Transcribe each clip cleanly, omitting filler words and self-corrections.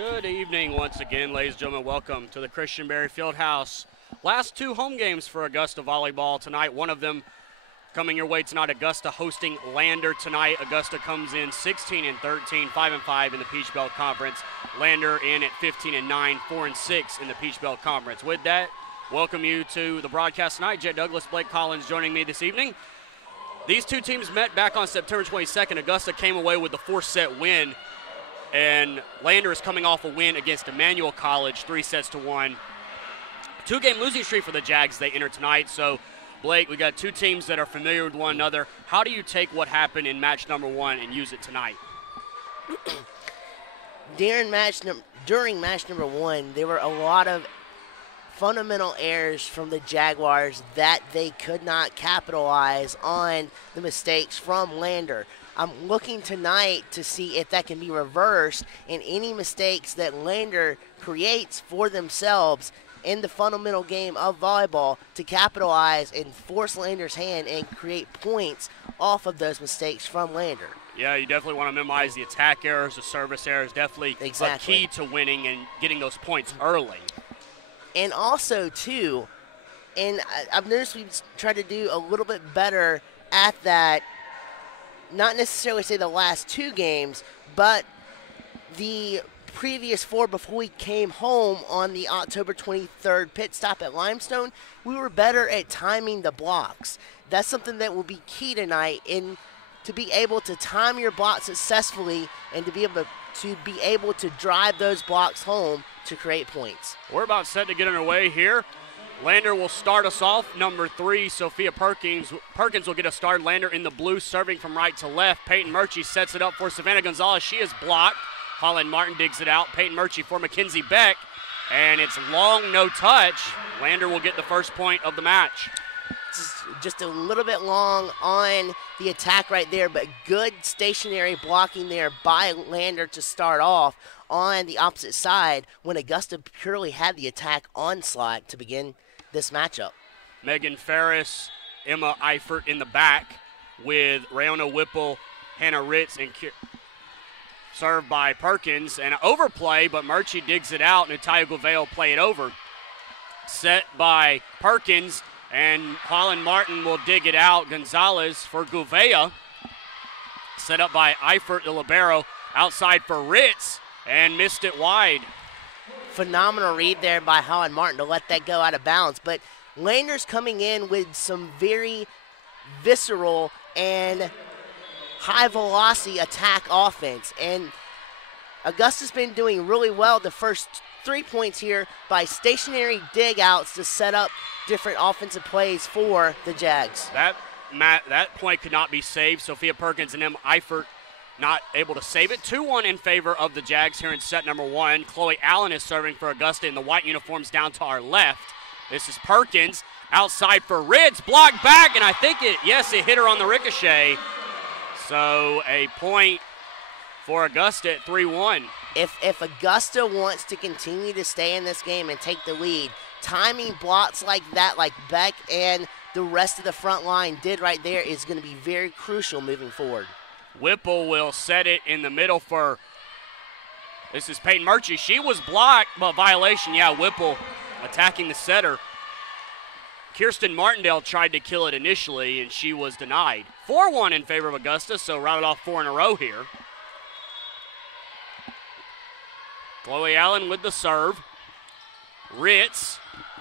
Good evening once again, ladies and gentlemen. Welcome to the Christenberry Fieldhouse. Last two home games for Augusta Volleyball tonight. One of them coming your way tonight, Augusta hosting Lander tonight. Augusta comes in 16-13, 5-5 in the Peach Belt Conference. Lander in at 15-9, 4-6 in the Peach Belt Conference. With that, welcome you to the broadcast tonight. Jet Douglas, Blake Collins joining me this evening. These two teams met back on September 22nd. Augusta came away with a 4-set win, and Lander is coming off a win against Emmanuel College, 3-1. Two-game losing streak for the Jags they enter tonight. So, Blake, we got two teams that are familiar with one another. How do you take what happened in match number one and use it tonight? During match number one, there were a lot of fundamental errors from the Jaguars that they could not capitalize on the mistakes from Lander. I'm looking tonight to see if that can be reversed and any mistakes that Lander creates for themselves in the fundamental game of volleyball to capitalize and force Lander's hand and create points off of those mistakes from Lander. Yeah, you definitely want to minimize the attack errors, the service errors. Definitely a key to winning and getting those points early. And also, too, and I've noticed we've tried to do a little bit better at that, not necessarily say the last two games, but the previous four before we came home on the October 23rd pit stop at Limestone, we were better at timing the blocks. That's something that will be key tonight, in to be able to time your blocks successfully and to be able to drive those blocks home to create points. We're about set to get underway here. Lander will start us off. Number 3, Sophia Perkins. Perkins will get a start. Lander in the blue, serving from right to left. Peyton Murchie sets it up for Savannah Gonzalez. She is blocked. Holland Martin digs it out. Peyton Murchie for Mackenzie Beck. And it's long, no touch. Lander will get the first point of the match. Just a little bit long on the attack right there, but good stationary blocking there by Lander to start off on the opposite side when Augusta purely had the attack onslaught to begin this matchup. Megan Ferris, Emma Eifert in the back with Rayona Whipple, Hannah Ritz, and served by Perkins. And an overplay, but Murchie digs it out. Natalia Gouveia will play it over. Set by Perkins, and Holland Martin will dig it out. Gonzalez for Gouveia. Set up by Eifert, the libero. Outside for Ritz, and missed it wide. Phenomenal read there by Holland Martin to let that go out of bounds. But Lander's coming in with some very visceral and high-velocity attack offense. And Augusta's been doing really well the first 3 points here by stationary dig-outs to set up different offensive plays for the Jags. That point could not be saved. Sophia Perkins and Emma Eifert not able to save it. 2-1 in favor of the Jags here in set number one. Chloe Allen is serving for Augusta in the white uniforms down to our left. This is Perkins outside for Ritz. Blocked back, and I think it hit her on the ricochet. So a point for Augusta at 3-1. If Augusta wants to continue to stay in this game and take the lead, timing blocks like that, like Beck and the rest of the front line did right there, is going to be very crucial moving forward. Whipple will set it in the middle for, this is Peyton Murchie. She was blocked, but violation. Yeah, Whipple attacking the setter. Kirsten Martindale tried to kill it initially, and she was denied. 4-1 in favor of Augusta, so rounded off 4 in a row here. Chloe Allen with the serve. Ritz,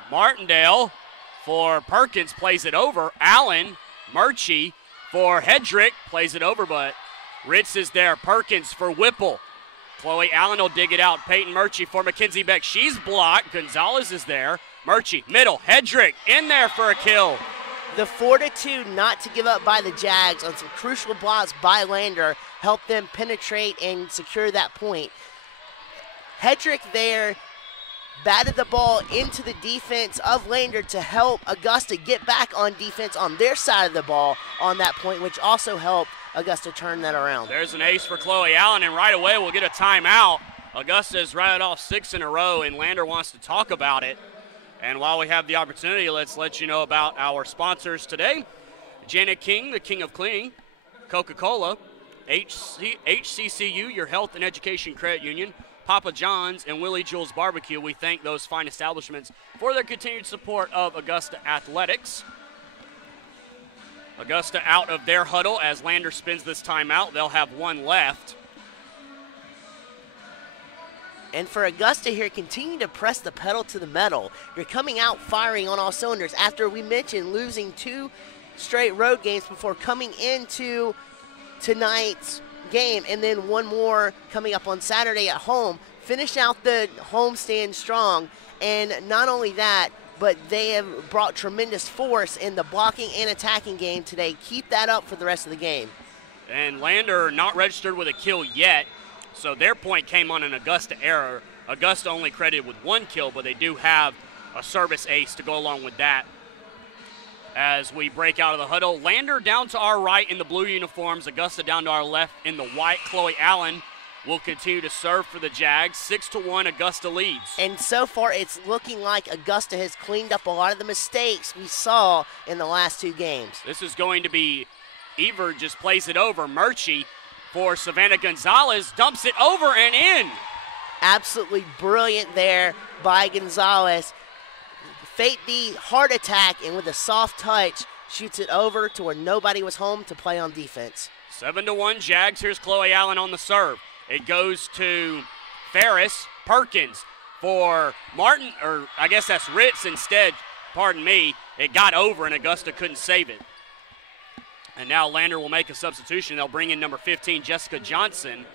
Martindale for Perkins, plays it over. Allen, Murchie for Hedrick, plays it over, but Ritz is there. Perkins for Whipple. Chloe Allen will dig it out. Peyton Murchie for Mackenzie Beck. She's blocked. Gonzalez is there. Murchie, middle. Hedrick in there for a kill. The fortitude not to give up by the Jags on some crucial blocks by Lander helped them penetrate and secure that point. Hedrick there batted the ball into the defense of Lander to help Augusta get back on defense on their side of the ball on that point, which also helped Augusta turn that around. There's an ace for Chloe Allen, and right away we'll get a timeout. Augusta has rattled off 6 in a row, and Lander wants to talk about it. And while we have the opportunity, let's let you know about our sponsors today. Janet King, the king of cleaning, Coca-Cola, HCCU, your health and education credit union, Papa John's, and Willie Jules Barbecue. We thank those fine establishments for their continued support of Augusta Athletics. Augusta out of their huddle as Lander spins this timeout. They'll have one left. And for Augusta here, continue to press the pedal to the metal. You're coming out firing on all cylinders after we mentioned losing 2 straight road games before coming into tonight's game, and then one more coming up on Saturday at home. Finish out the homestand strong, and not only that, but they have brought tremendous force in the blocking and attacking game today. Keep that up for the rest of the game. And Lander not registered with a kill yet. So their point came on an Augusta error. Augusta only credited with 1 kill, but they do have a service ace to go along with that. As we break out of the huddle, Lander down to our right in the blue uniforms, Augusta down to our left in the white. Chloe Allen will continue to serve for the Jags. 6-1, Augusta leads. And so far, it's looking like Augusta has cleaned up a lot of the mistakes we saw in the last 2 games. This is going to be, Evert just plays it over. Murchie for Savannah Gonzalez, dumps it over and in. Absolutely brilliant there by Gonzalez. Fake the heart attack, and with a soft touch, shoots it over to where nobody was home to play on defense. 7-1 Jags. Here's Chloe Allen on the serve. It goes to Ferris. Perkins for Martin, or I guess that's Ritz instead. Pardon me. It got over, and Augusta couldn't save it. And now Lander will make a substitution. They'll bring in number 15, Jessica Johnson.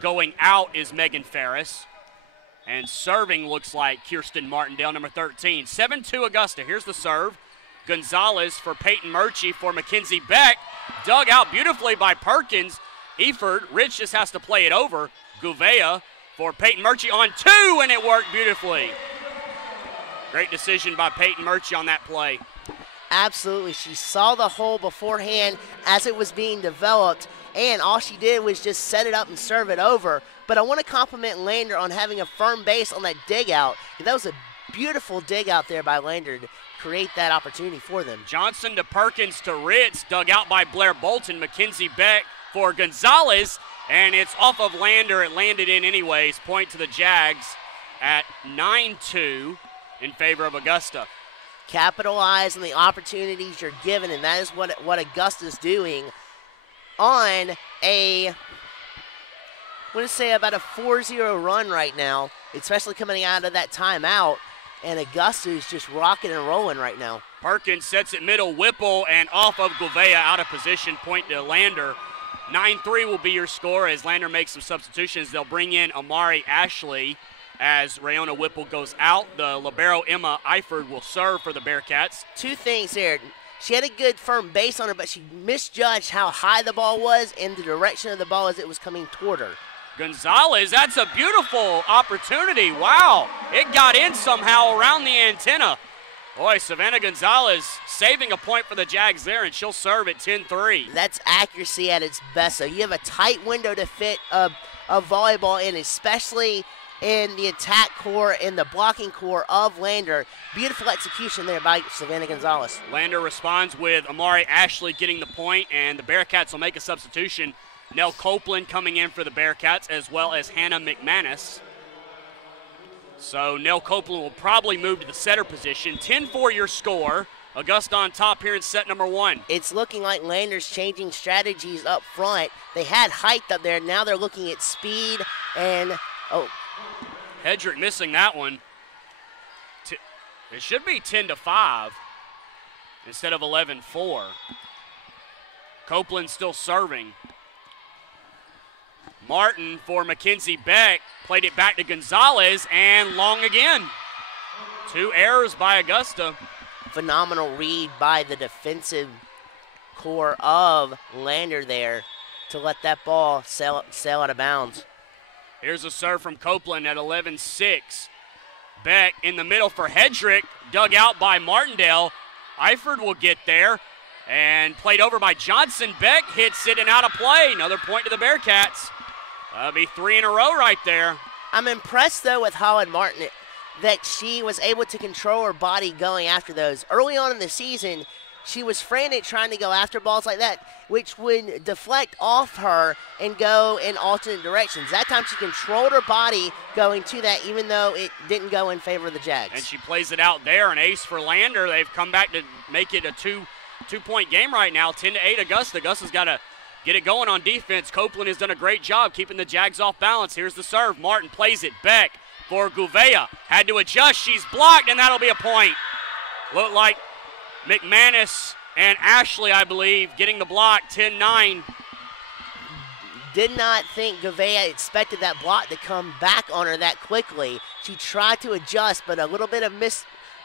Going out is Megan Ferris. And serving looks like Kirsten Martindale, number 13. 7-2 Augusta. Here's the serve. Gonzalez for Peyton Murchie for Mackenzie Beck. Dug out beautifully by Perkins. Eford. Rich just has to play it over. Gouveia for Peyton Murchie on 2, and it worked beautifully. Great decision by Peyton Murchie on that play. Absolutely. She saw the hole beforehand as it was being developed, and all she did was just set it up and serve it over. But I want to compliment Lander on having a firm base on that dig out. That was a beautiful dig out there by Lander to create that opportunity for them. Johnson to Perkins to Ritz, dug out by Blair Bolton. Mackenzie Beck for Gonzalez, and it's off of Lander. It landed in anyways. Point to the Jags at 9-2 in favor of Augusta. Capitalize on the opportunities you're given, and that is what Augusta's doing on a, I want to say about a 4-0 run right now, especially coming out of that timeout, and Augusta is just rocking and rolling right now. Perkins sets it middle, Whipple, and off of Gouveia, out of position, point to Lander. 9-3 will be your score as Lander makes some substitutions. They'll bring in Amari Ashley as Rayona Whipple goes out. The libero Emma Eiford will serve for the Bearcats. 2 things here. She had a good firm base on her, but she misjudged how high the ball was and the direction of the ball as it was coming toward her. Gonzalez, that's a beautiful opportunity. Wow, it got in somehow around the antenna. Boy, Savannah Gonzalez saving a point for the Jags there, and she'll serve at 10-3. That's accuracy at its best. So you have a tight window to fit a volleyball in, especially in the attack core and the blocking core of Lander. Beautiful execution there by Savannah Gonzalez. Lander responds with Amari Ashley getting the point, and the Bearcats will make a substitution. Nell Copeland coming in for the Bearcats, as well as Hannah McManus. So Nell Copeland will probably move to the setter position. 10-4 your score. Augusta on top here in set number 1. It's looking like Lander's changing strategies up front. They had height up there. Now they're looking at speed and, Hedrick missing that one. It should be 10-5 instead of 11-4. Copeland still serving. Martin for Mackenzie Beck. Played it back to Gonzalez, and long again. 2 errors by Augusta. Phenomenal read by the defensive core of Lander there to let that ball sail out of bounds. Here's a serve from Copeland at 11-6. Beck in the middle for Hedrick, dug out by Martindale. Eiford will get there, and played over by Johnson. Beck hits it and out of play. Another point to the Bearcats. That'll be 3 in a row right there. I'm impressed, though, with Holland Martin that she was able to control her body going after those. Early on in the season, she was frantic trying to go after balls like that, which would deflect off her and go in alternate directions. That time she controlled her body going to that, even though it didn't go in favor of the Jags. And she plays it out there, an ace for Lander. They've come back to make it a two-point game right now, 10-8 Augusta. Augusta's got to get it going on defense. Copeland has done a great job keeping the Jags off balance. Here's the serve. Martin plays it. Beck for Gouveia. Had to adjust. She's blocked, and that'll be a point. Looked like McManus and Ashley, I believe, getting the block, 10-9. Did not think Gouveia expected that block to come back on her that quickly. She tried to adjust, but a little bit of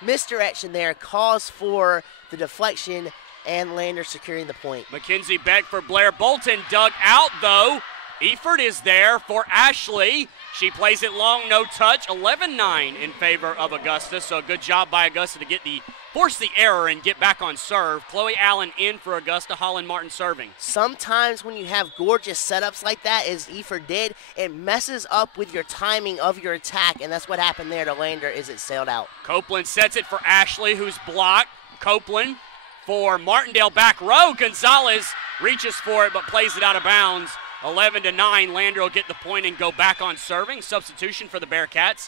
misdirection there caused for the deflection and Lander securing the point. Mackenzie Beck for Blair Bolton, dug out though. Eford is there for Ashley. She plays it long, no touch, 11-9 in favor of Augusta. So good job by Augusta to force the error and get back on serve. Chloe Allen in for Augusta, Holland Martin serving. Sometimes when you have gorgeous setups like that, as Eford did, it messes up with your timing of your attack, and that's what happened there to Lander as it sailed out. Copeland sets it for Ashley, who's blocked. Copeland for Martindale back row. Gonzalez reaches for it but plays it out of bounds. 11-9. Lander will get the point and go back on serving. Substitution for the Bearcats.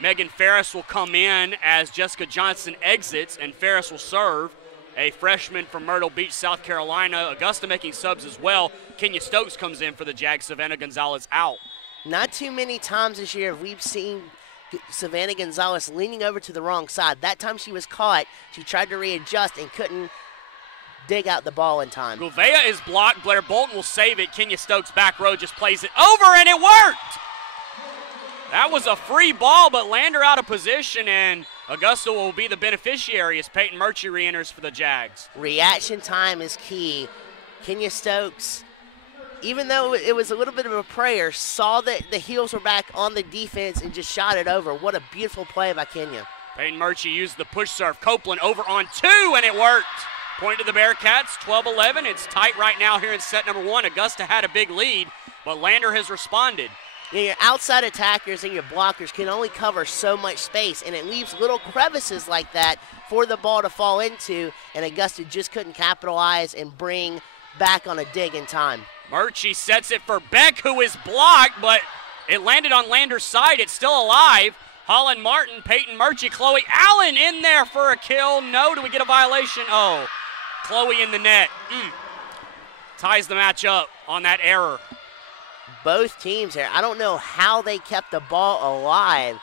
Megan Ferris will come in as Jessica Johnson exits, and Ferris will serve. A freshman from Myrtle Beach, South Carolina. Augusta making subs as well. Kenya Stokes comes in for the Jags. Savannah Gonzalez out. Not too many times this year have we seen Savannah Gonzalez leaning over to the wrong side. That time she was caught. She tried to readjust and couldn't dig out the ball in time. Gouveia is blocked. Blair Bolton will save it. Kenya Stokes back row just plays it over, and it worked! That was a free ball, but Lander out of position, and Augusta will be the beneficiary as Peyton Murchie re-enters for the Jags. Reaction time is key. Kenya Stokes, even though it was a little bit of a prayer, saw that the heels were back on the defense and just shot it over. What a beautiful play by Kenya. Peyton Murchie used the push serve. Copeland over on two, and it worked. Point to the Bearcats, 12-11. It's tight right now here in set number one. Augusta had a big lead, but Lander has responded. Your outside attackers and your blockers can only cover so much space, and it leaves little crevices like that for the ball to fall into, and Augusta just couldn't capitalize and bring back on a dig in time. Murchie sets it for Beck, who is blocked, but it landed on Lander's side. It's still alive. Holland Martin, Peyton Murchie, Chloe Allen in there for a kill. No, do we get a violation? Oh, Chloe in the net. Ties the match up on that error. Both teams here, I don't know how they kept the ball alive.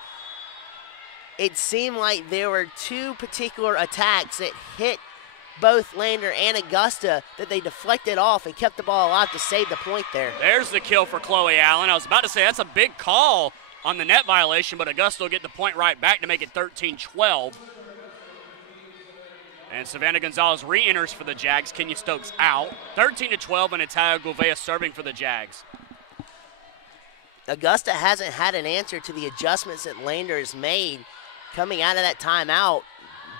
It seemed like there were two particular attacks that hit both Lander and Augusta that they deflected off and kept the ball alive to save the point there. There's the kill for Chloe Allen. I was about to say that's a big call on the net violation, but Augusta will get the point right back to make it 13-12. And Savannah Gonzalez re-enters for the Jags. Kenya Stokes out. 13-12, and Natalia Gouveia serving for the Jags. Augusta hasn't had an answer to the adjustments that Lander has made coming out of that timeout,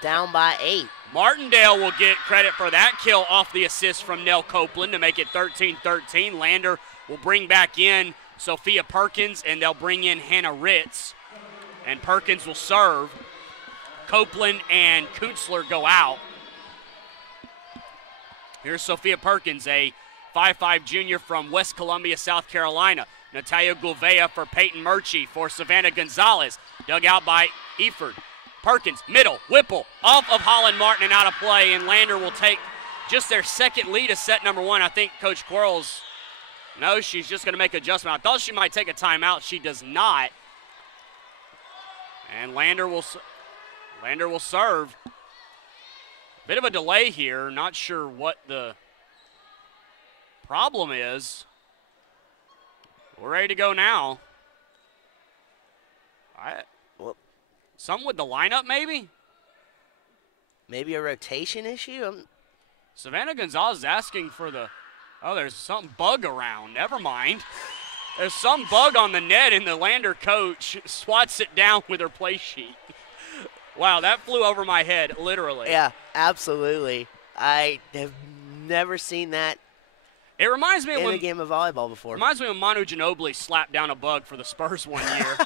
down by 8. Martindale will get credit for that kill off the assist from Nell Copeland to make it 13-13. Lander will bring back in Sophia Perkins, and they'll bring in Hannah Ritz. And Perkins will serve. Copeland and Kuntzler go out. Here's Sophia Perkins, a 5'5" junior from West Columbia, South Carolina. Natalia Gouveia for Peyton Murchie for Savannah Gonzalez. Dug out by Eford. Perkins, middle, Whipple, off of Holland Martin and out of play, and Lander will take just their second lead of set number one. I think Coach Quarles knows she's just going to make an adjustment. I thought she might take a timeout. She does not. And Lander will serve. Bit of a delay here. Not sure what the problem is. We're ready to go now. Something with the lineup, maybe? Maybe a rotation issue? Savannah Gonzalez is asking for the... Oh, there's some bug around. Never mind. There's some bug on the net, and the Lander coach swats it down with her play sheet. Wow, that flew over my head, literally. Yeah, absolutely. I have never seen that. It reminds me of in a game of volleyball before. Reminds me when Manu Ginobili slapped down a bug for the Spurs one year.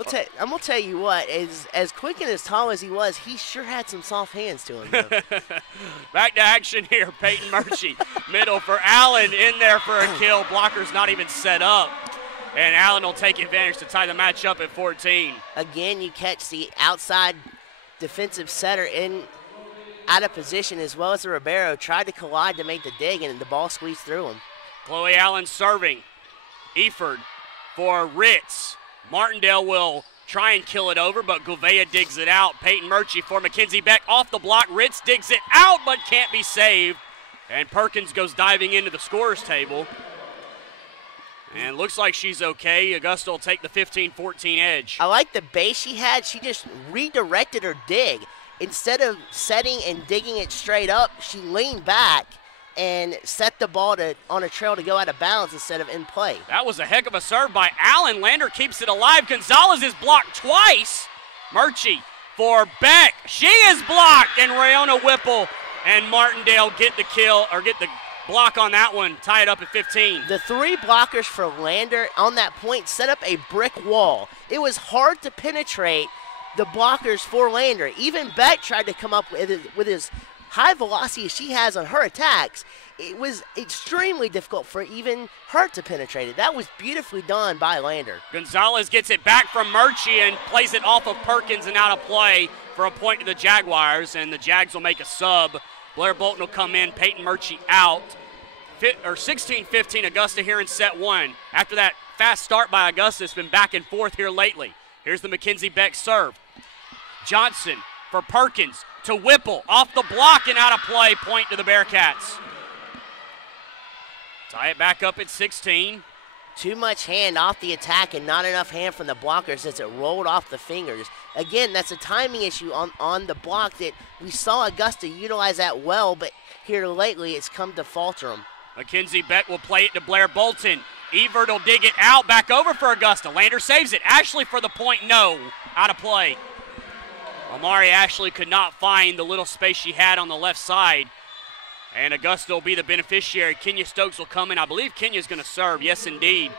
I'm going to tell you what, as quick and as tall as he was, he sure had some soft hands to him. Back to action here. Peyton Murchie, middle for Allen, in there for a kill. Blocker's not even set up. And Allen will take advantage to tie the match up at 14. Again, you catch the outside defensive setter out of position, as well as the Ribeiro tried to collide to make the dig, and the ball squeezed through him. Chloe Allen serving. Eford for Ritz. Martindale will try and kill it over, but Gouveia digs it out. Peyton Murchie for Mackenzie Beck off the block. Ritz digs it out, but can't be saved. And Perkins goes diving into the scorer's table. And looks like she's okay. Augusta will take the 15-14 edge. I like the base she had. She just redirected her dig. Instead of setting and digging it straight up, she leaned back and set the ball on a trail to go out of bounds instead of in play. That was a heck of a serve by Allen. Lander keeps it alive. Gonzalez is blocked twice. Murchie for Beck. She is blocked, and Rayona Whipple and Martindale get the kill, or get the block on that one, tie it up at 15. The three blockers for Lander on that point set up a brick wall. It was hard to penetrate the blockers for Lander. Even Beck tried to come up with his high velocity she has on her attacks. It was extremely difficult for even her to penetrate it. That was beautifully done by Lander. Gonzalez gets it back from Murchie and plays it off of Perkins and out of play for a point to the Jaguars, and the Jags will make a sub. Blair Bolton will come in, Peyton Murchie out. 16-15 Augusta here in set one. After that fast start by Augusta, it's been back and forth here lately. Here's the Mackenzie Beck serve. Johnson for Perkins to Whipple, off the block and out of play, point to the Bearcats. Tie it back up at 16. Too much hand off the attack and not enough hand from the blockers as it rolled off the fingers. Again, that's a timing issue on the block that we saw Augusta utilize that well, but here lately it's come to falter them. Mackenzie Beck will play it to Blair Bolton. Evert will dig it out, back over for Augusta. Lander saves it. Ashley for the point, no, out of play. Amari Ashley could not find the little space she had on the left side. And Augusta will be the beneficiary. Kenya Stokes will come in. I believe Kenya's going to serve. Yes, indeed.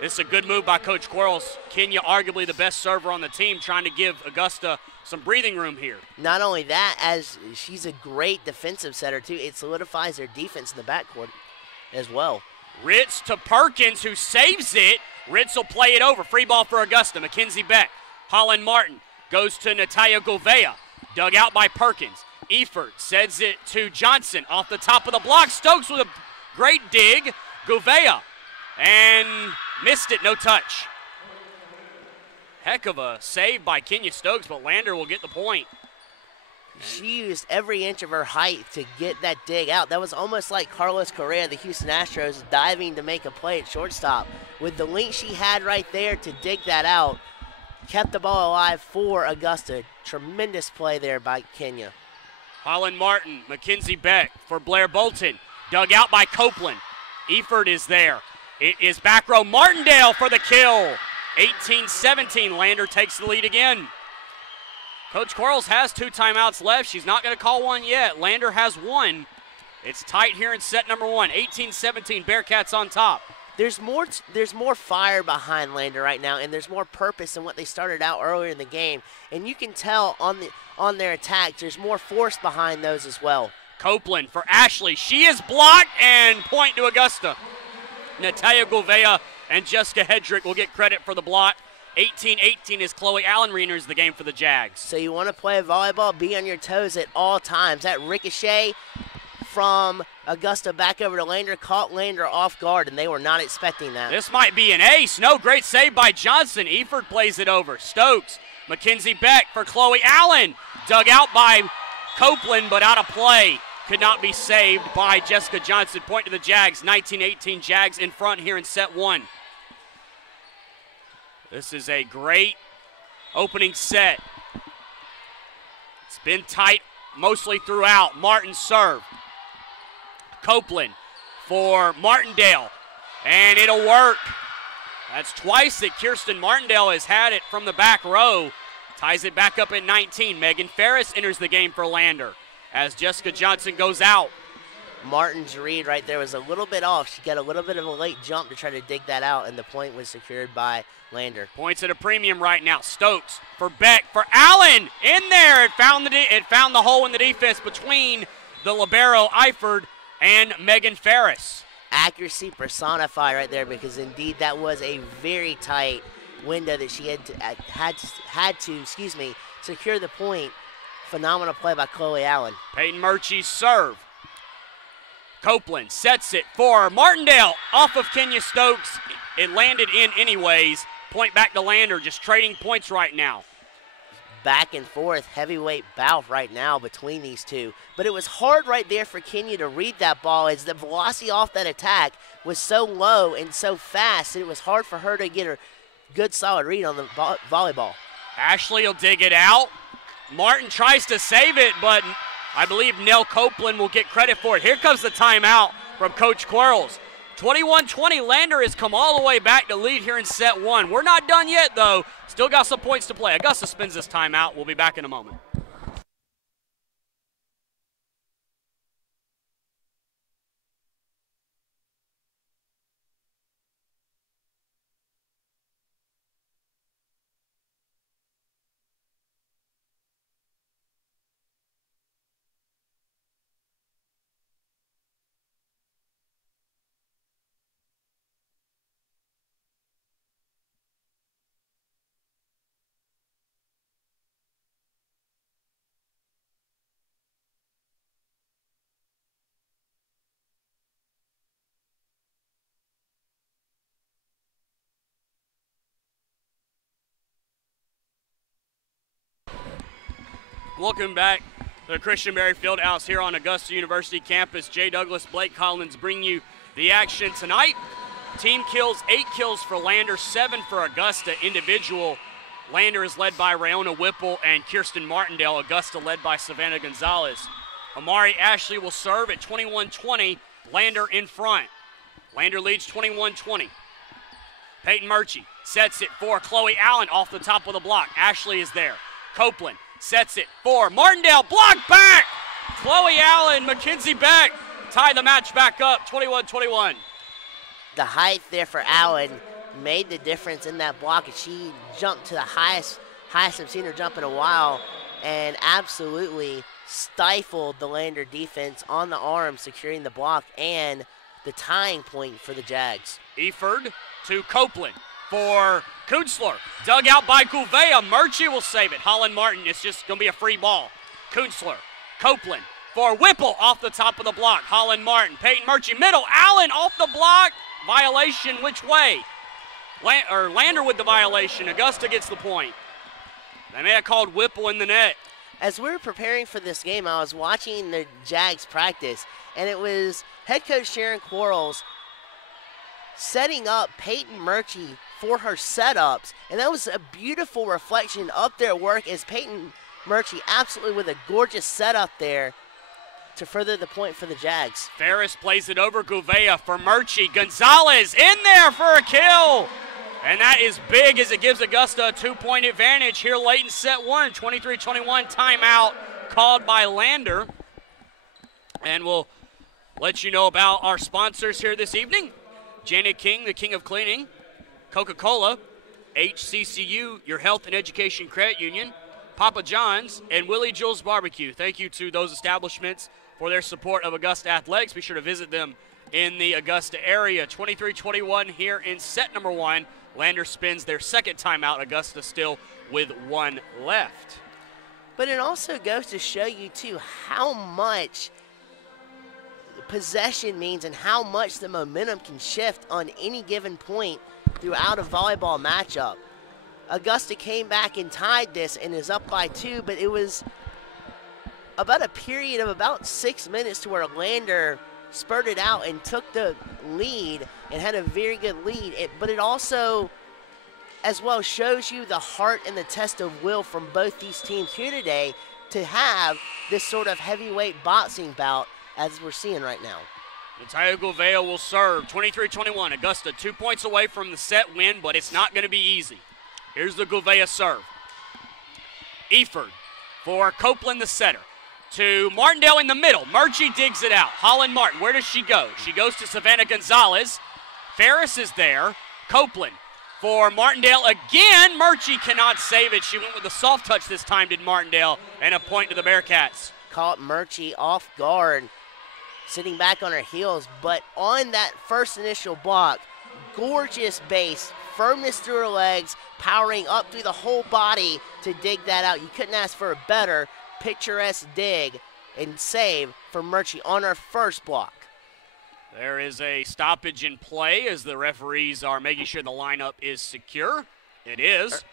This is a good move by Coach Quarles. Kenya, arguably the best server on the team, trying to give Augusta some breathing room here. Not only that, as she's a great defensive setter, too, it solidifies their defense in the backcourt as well. Ritz to Perkins, who saves it. Ritz will play it over. Free ball for Augusta. Mackenzie Beck. Holland Martin goes to Natalia Gouveia. Dug out by Perkins. Eford sends it to Johnson off the top of the block. Stokes with a great dig. Gouveia. And missed it. No touch. Heck of a save by Kenya Stokes, but Lander will get the point. She used every inch of her height to get that dig out. That was almost like Carlos Correa, the Houston Astros, diving to make a play at shortstop. With the length she had right there to dig that out, kept the ball alive for Augusta. Tremendous play there by Kenya. Holland Martin, Mackenzie Beck for Blair Bolton. Dug out by Copeland. Eford is there. It is back row. Martindale for the kill. 18-17. Lander takes the lead again. Coach Quarles has 2 timeouts left. She's not going to call one yet. Lander has 1. It's tight here in set number 1. 18-17. Bearcats on top. There's more fire behind Lander right now, and there's more purpose than what they started out earlier in the game. And you can tell on their attacks, there's more force behind those as well. Copeland for Ashley. She is blocked, and point to Augusta. Natalia Gouveia and Jessica Hedrick will get credit for the block. 18-18 as Chloe Allen reenters the game for the Jags. So you want to play volleyball, be on your toes at all times. That ricochet from Augusta back over to Lander caught Lander off guard, and they were not expecting that. This might be an ace. No, great save by Johnson. Eford plays it over. Stokes, Mackenzie Beck for Chloe Allen. Dug out by Copeland, but out of play. Could not be saved by Jessica Johnson. Point to the Jags. 19-18 Jags in front here in set 1. This is a great opening set. It's been tight mostly throughout. Martin serve. Copeland for Martindale, and it'll work. That's twice that Kirsten Martindale has had it from the back row. Ties it back up at 19. Megan Ferris enters the game for Lander as Jessica Johnson goes out. Martin's read right there was a little bit off. She got a little bit of a late jump to try to dig that out, and the point was secured by Lander. Points at a premium right now. Stokes for Beck, for Allen, in there. It found the hole in the defense between the libero Eifert and Megan Ferris. Accuracy personified right there, because indeed that was a very tight window that she had to secure the point. Phenomenal play by Chloe Allen. Peyton Murchie's serve. Copeland sets it for Martindale off of Kenya Stokes. It landed in anyways. Point back to Lander, just trading points right now. Back and forth, heavyweight bout right now between these two. But it was hard right there for Kenya to read that ball, as the velocity off that attack was so low and so fast that it was hard for her to get a good solid read on the volleyball. Ashley will dig it out. Martin tries to save it, but I believe Nell Copeland will get credit for it. Here comes the timeout from Coach Quarles. 21-20, Lander has come all the way back to lead here in set one. We're not done yet, though. Still got some points to play. Augusta spins this timeout. We'll be back in a moment. Welcome back to the Christenberry Fieldhouse here on Augusta University campus. Jay Douglas, Blake Collins bring you the action tonight. Team kills, 8 kills for Lander, 7 for Augusta. Individual, Lander is led by Rayona Whipple and Kirsten Martindale. Augusta led by Savannah Gonzalez. Amari Ashley will serve at 21-20. Lander in front. Lander leads 21-20. Peyton Murchie sets it for Chloe Allen off the top of the block. Ashley is there. Copeland sets it for Martindale. Block back! Chloe Allen, Mackenzie Beck tie the match back up, 21-21. The height there for Allen made the difference in that block. She jumped to the highest I've seen her jump in a while, and absolutely stifled the Lander defense on the arm, securing the block and the tying point for the Jags. Eford to Copeland for Kunstler. Dug out by Gouveia. Murchie will save it. Holland Martin, it's just going to be a free ball. Kunstler, Copeland for Whipple off the top of the block. Holland Martin, Peyton Murchie, middle. Allen off the block. Violation which way? Lander with the violation. Augusta gets the point. They may have called Whipple in the net. As we were preparing for this game, I was watching the Jags practice, and it was head coach Sharon Quarles setting up Peyton Murchie for her setups, and that was a beautiful reflection of their work, as Peyton Murchie absolutely with a gorgeous setup there to further the point for the Jags. Ferris plays it over Gouveia for Murchie. Gonzalez in there for a kill. And that is big, as it gives Augusta a 2-point advantage here late in set one. 23-21 timeout called by Lander. And we'll let you know about our sponsors here this evening. Janet King, the King of Cleaning. Coca-Cola. HCCU, your Health and Education Credit Union. Papa John's and Willie Jules Barbecue. Thank you to those establishments for their support of Augusta Athletics. Be sure to visit them in the Augusta area. 23-21 here in set number one. Lander spins their second timeout. Augusta still with one left. But it also goes to show you, too, how much possession means and how much the momentum can shift on any given point throughout a volleyball matchup. Augusta came back and tied this and is up by 2, but it was about a period of about 6 minutes to where Lander spurted out and took the lead and had a very good lead. But it also as well shows you the heart and the test of will from both these teams here today to have this sort of heavyweight boxing bout as we're seeing right now. Natalia Gouveia will serve. 23-21. Augusta 2 points away from the set win, but it's not going to be easy. Here's the Gouveia serve. Eford for Copeland, the setter. to Martindale in the middle. Murchie digs it out. Holland Martin, where does she go? She goes to Savannah Gonzalez. Ferris is there. Copeland for Martindale again. Murchie cannot save it. She went with a soft touch this time, did Martindale, and a point to the Bearcats. Caught Murchie off guard, sitting back on her heels, but on that first initial block, gorgeous base, firmness through her legs, powering up through the whole body to dig that out. You couldn't ask for a better picturesque dig and save for Murchie on her first block. There is a stoppage in play as the referees are making sure the lineup is secure. It is.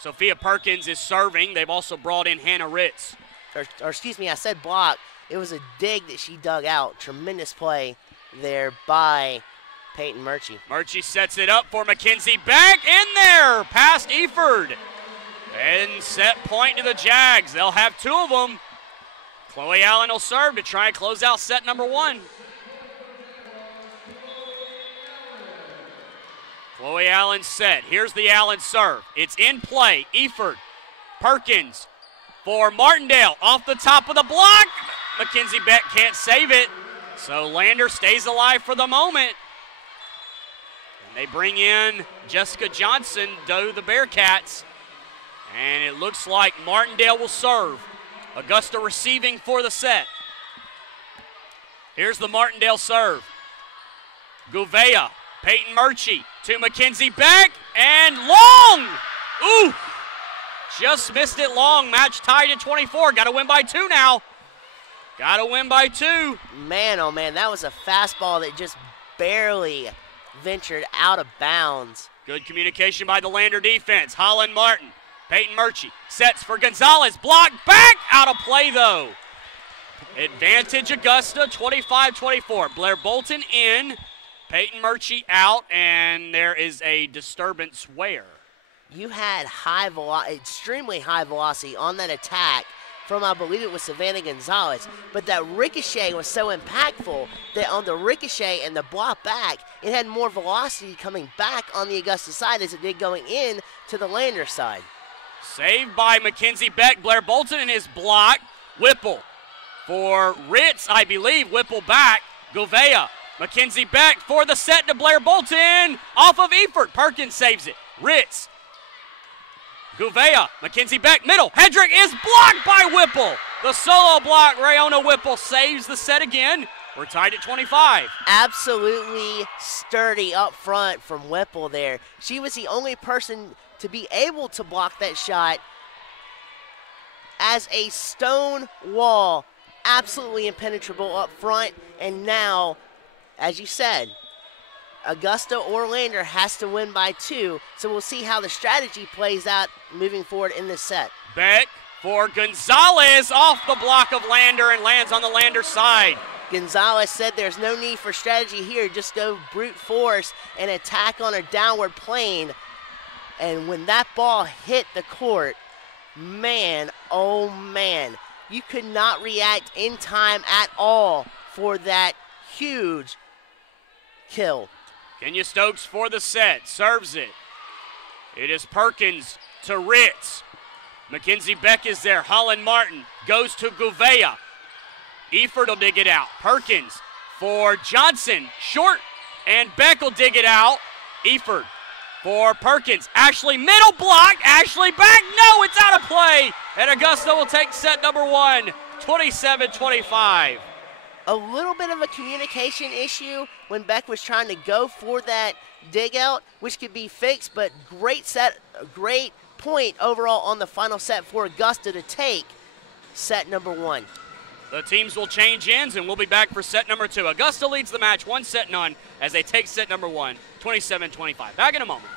Sophia Perkins is serving. They've also brought in Hannah Ritz. Or excuse me, I said block. It was a dig that she dug out. Tremendous play there by Peyton Murchie. Murchie sets it up for Mackenzie. Back in there, past Eford. And set point to the Jags. They'll have two of them. Chloe Allen will serve to try and close out set number one. Chloe Allen set. Here's the Allen serve. It's in play. Eford. Perkins for Martindale. Off the top of the block. Mackenzie Beck can't save it. So Lander stays alive for the moment. And they bring in Jessica Johnson, to the Bearcats. And it looks like Martindale will serve. Augusta receiving for the set. Here's the Martindale serve. Gouveia, Peyton Murchie to Mackenzie Beck, and long! Ooh! Just missed it long. Match tied at 24. Got to win by 2 now. Got to win by 2. Man, oh man, that was a fastball that just barely ventured out of bounds. Good communication by the Lander defense. Holland Martin. Peyton Murchie sets for Gonzalez. Block back. Out of play, though. Advantage Augusta, 25-24. Blair Bolton in. Peyton Murchie out, and there is a disturbance where? You had extremely high velocity on that attack from, I believe it was Savannah Gonzalez, but that ricochet was so impactful that on the ricochet and the block back, it had more velocity coming back on the Augusta side as it did going in to the Lander side. Saved by Mackenzie Beck. Blair Bolton in his block. Whipple for Ritz, I believe. Whipple back. Gouveia. Mackenzie Beck for the set to Blair Bolton. Off of Eford. Perkins saves it. Ritz. Gouveia. Mackenzie Beck. Middle. Hedrick is blocked by Whipple. The solo block. Rayona Whipple saves the set again. We're tied at 25. Absolutely sturdy up front from Whipple there. She was the only person to be able to block that shot as a stone wall. Absolutely impenetrable up front. And now, as you said, Augusta or Lander has to win by 2. So we'll see how the strategy plays out moving forward in this set. Beck for Gonzalez off the block of Lander and lands on the Lander side. Gonzalez said there's no need for strategy here. Just go brute force and attack on a downward plane. And when that ball hit the court, man, oh man, you could not react in time at all for that huge kill. Kenya Stokes for the set, serves it. It is Perkins to Ritz. Mackenzie Beck is there. Holland Martin goes to Gouveia. Eford will dig it out. Perkins for Johnson, short, and Beck will dig it out. Eford for Perkins. Ashley middle block. Ashley back. No, it's out of play. And Augusta will take set number 1, 27-25. A little bit of a communication issue when Beck was trying to go for that dig out, which could be fixed, but great set, great point overall on the final set for Augusta to take set number 1. The teams will change ends, and we'll be back for set number 2. Augusta leads the match 1-0 as they take set number 1, 27-25. Back in a moment.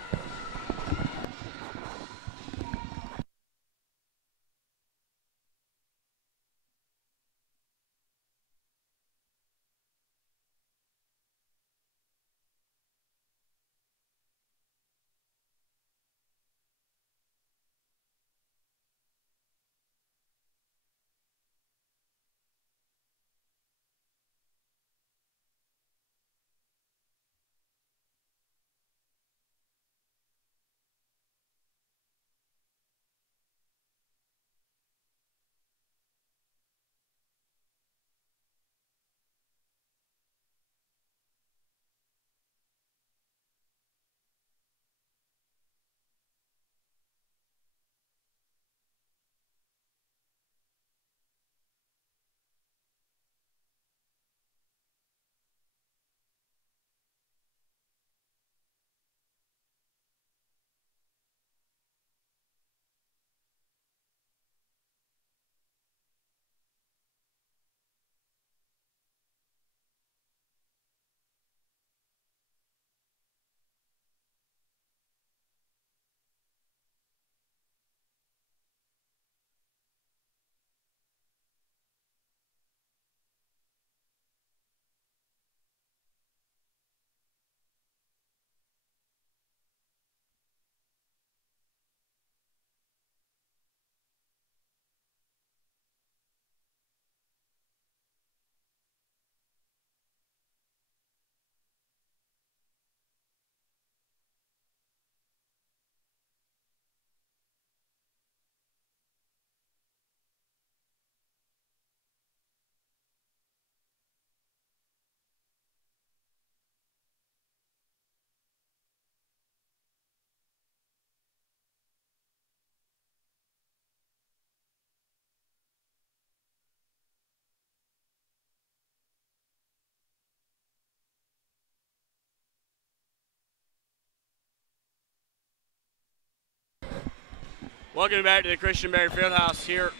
Welcome back to the Christenberry Fieldhouse here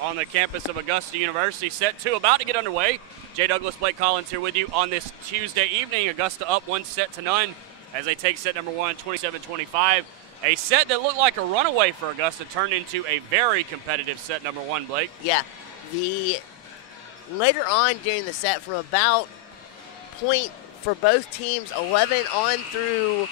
on the campus of Augusta University. Set 2 about to get underway. Jay Douglas, Blake Collins here with you on this Tuesday evening. Augusta up 1-0 as they take set number 1, 27-25. A set that looked like a runaway for Augusta turned into a very competitive set number 1, Blake. Yeah, later on during the set, from about point for both teams, 11 on through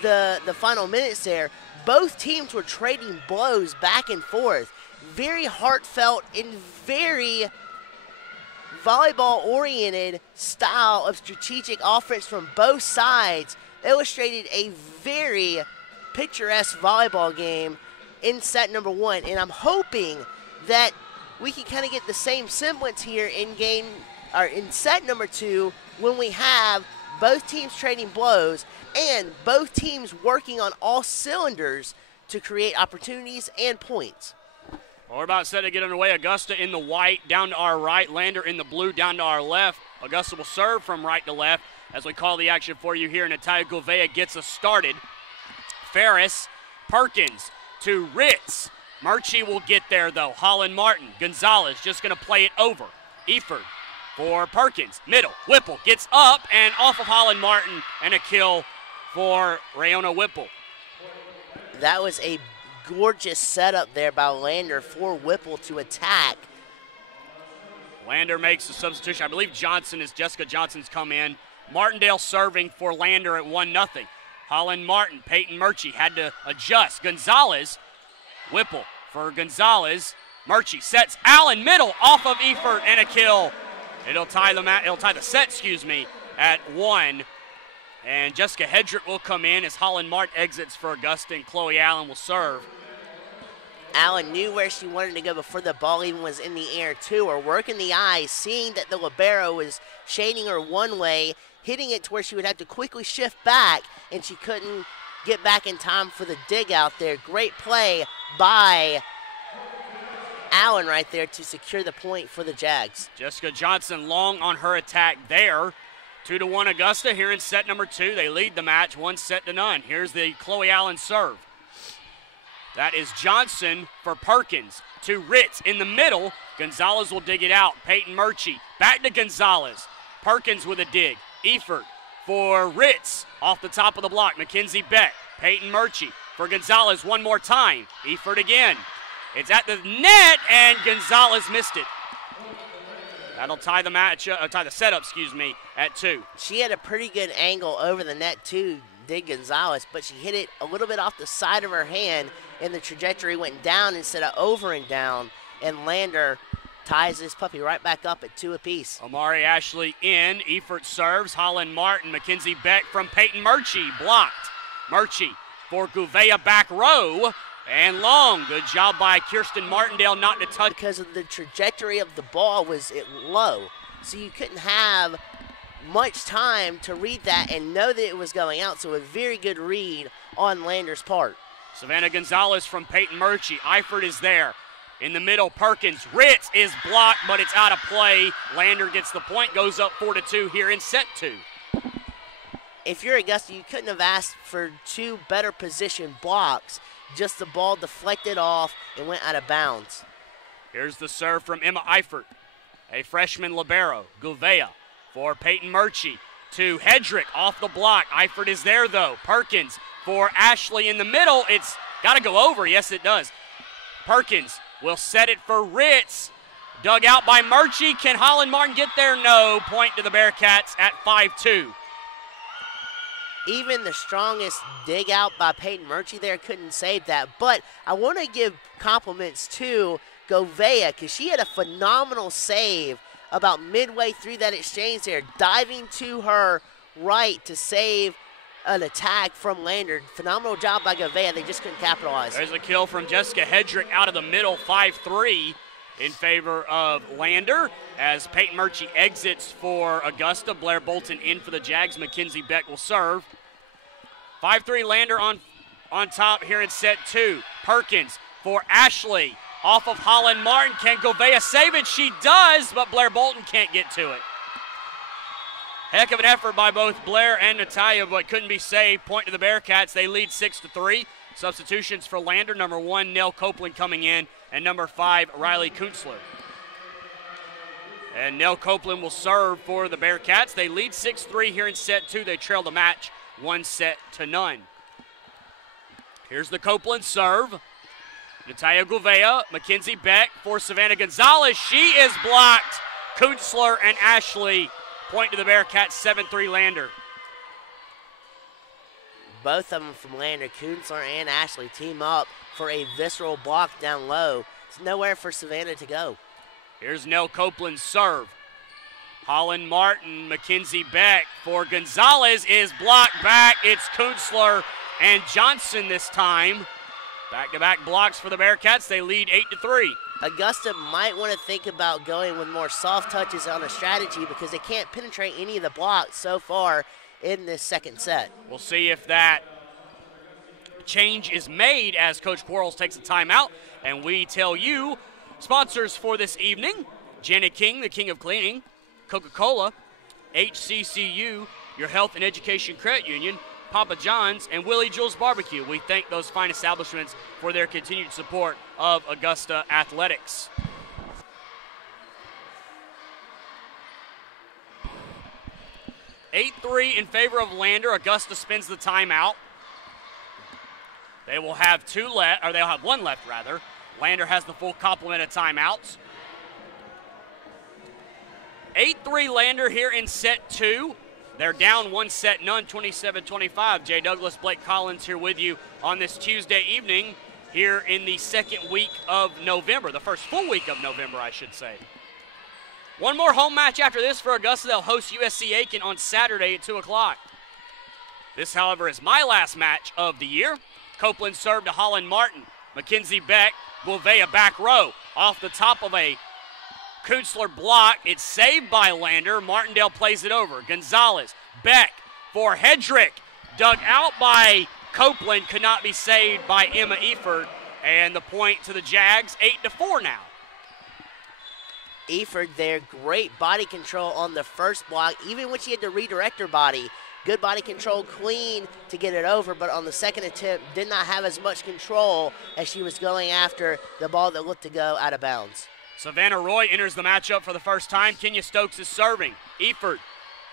the final minutes there, both teams were trading blows back and forth. Very heartfelt and very volleyball-oriented style of strategic offense from both sides illustrated a very picturesque volleyball game in set number 1. And I'm hoping that we can kind of get the same semblance here in set number 2 when we have both teams trading blows and both teams working on all cylinders to create opportunities and points. Well, we're about set to get underway. Augusta in the white down to our right. Lander in the blue down to our left. Augusta will serve from right to left as we call the action for you here. Natalia Gouveia gets us started. Ferris, Perkins to Ritz. Murchie will get there though. Holland Martin. Gonzalez just going to play it over. Eford for Perkins. Middle. Whipple gets up and off of Holland Martin, and a kill for Rayona Whipple. That was a gorgeous setup there by Lander for Whipple to attack. Lander makes the substitution. I believe Jessica Johnson's come in. Martindale serving for Lander at 1-0. Holland Martin, Peyton Murchie had to adjust. Gonzalez, Whipple for Gonzalez. Murchie sets Allen middle off of Eford and a kill. It'll tie the set, at 1. And Jessica Hedrick will come in as Holland Martin exits for Augusta, and Chloe Allen will serve. Allen knew where she wanted to go before the ball even was in the air too, or working the eyes, seeing that the libero was shading her one way, hitting it to where she would have to quickly shift back, and she couldn't get back in time for the dig out there. Great play by Allen right there to secure the point for the Jags. Jessica Johnson long on her attack there. 2-1 Augusta here in set number 2. They lead the match 1-0. Here's the Chloe Allen serve. That is Johnson for Perkins to Ritz in the middle. Gonzalez will dig it out. Peyton Murchie back to Gonzalez. Perkins with a dig. Eford for Ritz off the top of the block. Mackenzie Beck. Peyton Murchie for Gonzalez one more time. Eford again. It's at the net, and Gonzalez missed it. That'll tie the tie the setup, at 2. She had a pretty good angle over the net too, did Gonzalez, but she hit it a little bit off the side of her hand, and the trajectory went down instead of over and down, and Lander ties this puppy right back up at 2 apiece. Omari Ashley in. Eford serves. Holland Martin. Mackenzie Beck from Peyton Murchie. Blocked. Murchie for Gouveia back row. And long. Good job by Kirsten Martindale not to touch. Because of the trajectory of the ball was low. So you couldn't have much time to read that and know that it was going out. So a very good read on Lander's part. Savannah Gonzalez from Peyton Murchie. Eifert is there. In the middle, Perkins. Ritz is blocked, but it's out of play. Lander gets the point, goes up 4-2 here in set 2. If you're Augusta, you couldn't have asked for 2 better position blocks. Just the ball deflected off and went out of bounds. Here's the serve from Emma Eifert, a freshman libero. Gouveia for Peyton Murchie to Hedrick off the block. Eifert is there, though. Perkins for Ashley in the middle. It's got to go over. Yes, it does. Perkins will set it for Ritz. Dug out by Murchie. Can Holland Martin get there? No. Point to the Bearcats at 5-2. Even the strongest dig out by Peyton Murchie there couldn't save that. But I want to give compliments to Gouveia because she had a phenomenal save about midway through that exchange there, diving to her right to save an attack from Lander. Phenomenal job by Gouveia. They just couldn't capitalize. There's a kill from Jessica Hedrick out of the middle, 5-3 in favor of Lander. As Peyton Murchie exits for Augusta, Blair Bolton in for the Jags. Mackenzie Beck will serve. 5-3 Lander on top here in set 2. Perkins for Ashley off of Holland Martin. Can Gouveia save it? She does, but Blair Bolton can't get to it. Heck of an effort by both Blair and Natalia, but couldn't be saved. Point to the Bearcats. They lead 6-3. Substitutions for Lander, number 1, Nell Copeland coming in, and number 5, Riley Kuntzler. And Nell Copeland will serve for the Bearcats. They lead 6-3 here in set 2. They trail the match 1-0. Here's the Copeland serve. Natalia Gouveia, Mackenzie Beck for Savannah Gonzalez. She is blocked. Kuntzler and Ashley point to the Bearcats, 7-3 Lander. Both of them from Lander, Kuntzler and Ashley, team up for a visceral block down low. It's nowhere for Savannah to go. Here's Nell Copeland's serve. Holland Martin, Mackenzie Beck for Gonzalez is blocked back. It's Kuntzler and Johnson this time. Back-to-back blocks for the Bearcats. They lead 8-3. Augusta might want to think about going with more soft touches on a strategy because they can't penetrate any of the blocks so far in this second set. We'll see if that change is made as Coach Quarles takes a timeout. And we tell you, sponsors for this evening, Janet King, the King of Cleaning, Coca-Cola, HCCU, your Health and Education Credit Union, Papa John's, and Willie Jules Barbecue. We thank those fine establishments for their continued support of Augusta Athletics. (8-3) in favor of Lander. Augusta spins the timeout. They will have they'll have one left rather. Lander has the full complement of timeouts. 8-3 Lander here in set 2. They're down 1-0, 27-25. Jay Douglas, Blake Collins here with you on this Tuesday evening here in the second week of November, the first full week of November, I should say. One more home match after this for Augusta. They'll host USC Aiken on Saturday at 2 o'clock. This, however, is my last match of the year. Copeland served to Holland Martin. Mackenzie Beck, Gouveia back row. Off the top of a Kuntzler block. It's saved by Lander. Martindale plays it over. Gonzalez, Beck for Hedrick. Dug out by Copeland. Could not be saved by Emma Eford. And the point to the Jags, 8-4 now. Eford there, great body control on the first block, even when she had to redirect her body. Good body control, clean to get it over, but on the second attempt, did not have as much control as she was going after the ball that looked to go out of bounds. Savannah Roy enters the matchup for the first time. Kenya Stokes is serving. Eford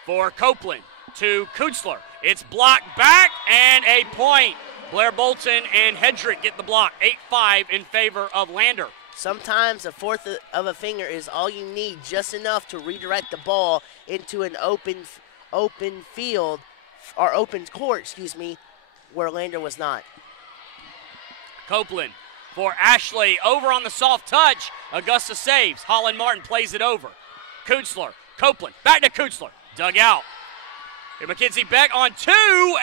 for Copeland to Kuntzler. It's blocked back and a point. Blair Bolton and Hedrick get the block. 8-5 in favor of Lander. Sometimes a fourth of a finger is all you need, just enough to redirect the ball into an open field, or open court, where Lander was not. Copeland for Ashley, over on the soft touch. Augusta saves. Holland Martin plays it over. Kuntzler, Copeland, back to Kuntzler. Dug out. Here Mackenzie Beck on 2,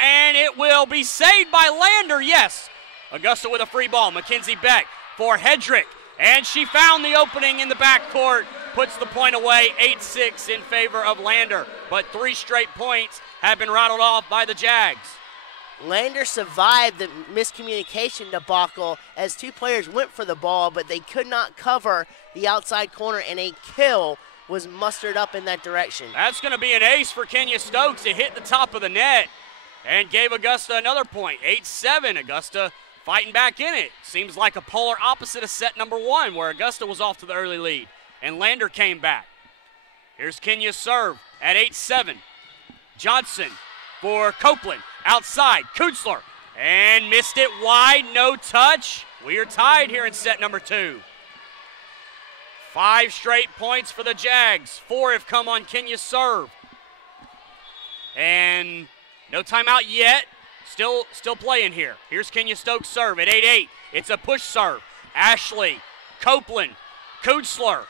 and it will be saved by Lander, yes. Augusta with a free ball. Mackenzie Beck for Hedrick. And she found the opening in the backcourt, puts the point away, 8-6 in favor of Lander. But 3 straight points have been rattled off by the Jags. Lander survived the miscommunication debacle as 2 players went for the ball, but they could not cover the outside corner, and a kill was mustered up in that direction. That's going to be an ace for Kenya Stokes. It hit the top of the net and gave Augusta another point, 8-7. Augusta fighting back in it. Seems like a polar opposite of set number 1, where Augusta was off to the early lead, and Lander came back. Here's Kenya's serve at 8-7. Johnson for Copeland. Outside, Kuntzler, and missed it wide, no touch. We are tied here in set number 2. 5 straight points for the Jags. 4 have come on Kenya's serve. And no timeout yet. Still playing here. Here's Kenya Stokes' serve at 8-8. It's a push serve. Ashley, Copeland, Kuntzler,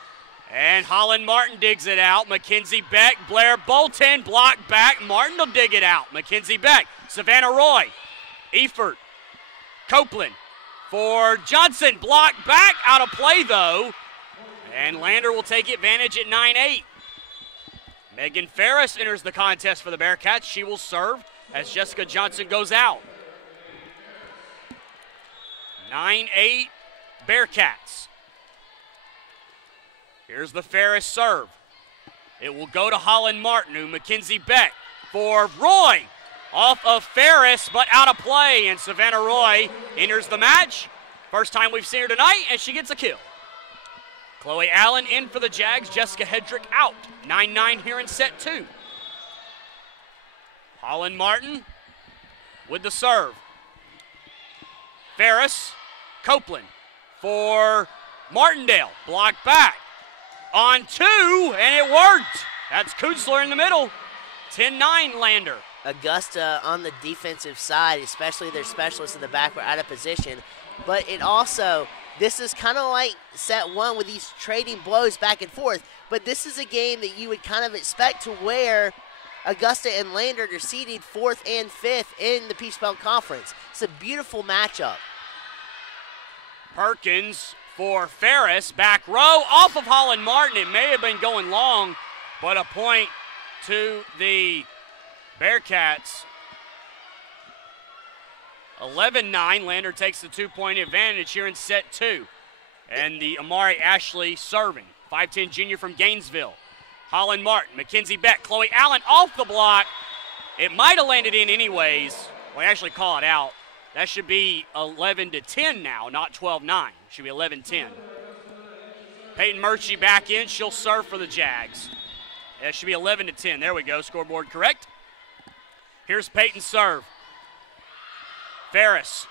and Holland Martin digs it out. Mackenzie Beck, Blair Bolton, blocked back. Martin will dig it out. Mackenzie Beck, Savannah Roy, Eford, Copeland for Johnson, blocked back, out of play though. And Lander will take advantage at 9-8. Megan Ferris enters the contest for the Bearcats. She will serve as Jessica Johnson goes out. 9-8 Bearcats. Here's the Ferris serve. It will go to Holland Martin, who Mackenzie Beck for Roy. off of Ferris, but out of play, and Savannah Roy enters the match. First time we've seen her tonight, and she gets a kill. Chloe Allen in for the Jags, Jessica Hedrick out. 9-9 here in set 2. Holland Martin with the serve. Ferris, Copeland for Martindale, blocked back. On 2, and it worked. That's Kunzler in the middle. 10-9 Lander. Augusta on the defensive side, especially their specialists in the back, were out of position. But it also, this is kind of like set 1 with these trading blows back and forth. But this is a game that you would kind of expect to where Augusta and Lander are seeded 4th and 5th in the Peach Belt Conference. It's a beautiful matchup. Perkins for Ferris, back row, off of Holland Martin. It may have been going long, but a point to the Bearcats. 11-9, Lander takes the 2-point advantage here in set 2. And the Amari Ashley serving, 5'10 junior from Gainesville. Holland Martin, Mackenzie Beck, Chloe Allen off the block. It might have landed in anyways. We actually call it out. That should be 11-10 now, not 12-9. Should be 11-10. Peyton Murchie back in. She'll serve for the Jags. That should be 11-10. There we go. Scoreboard correct. Here's Peyton's serve. Ferris.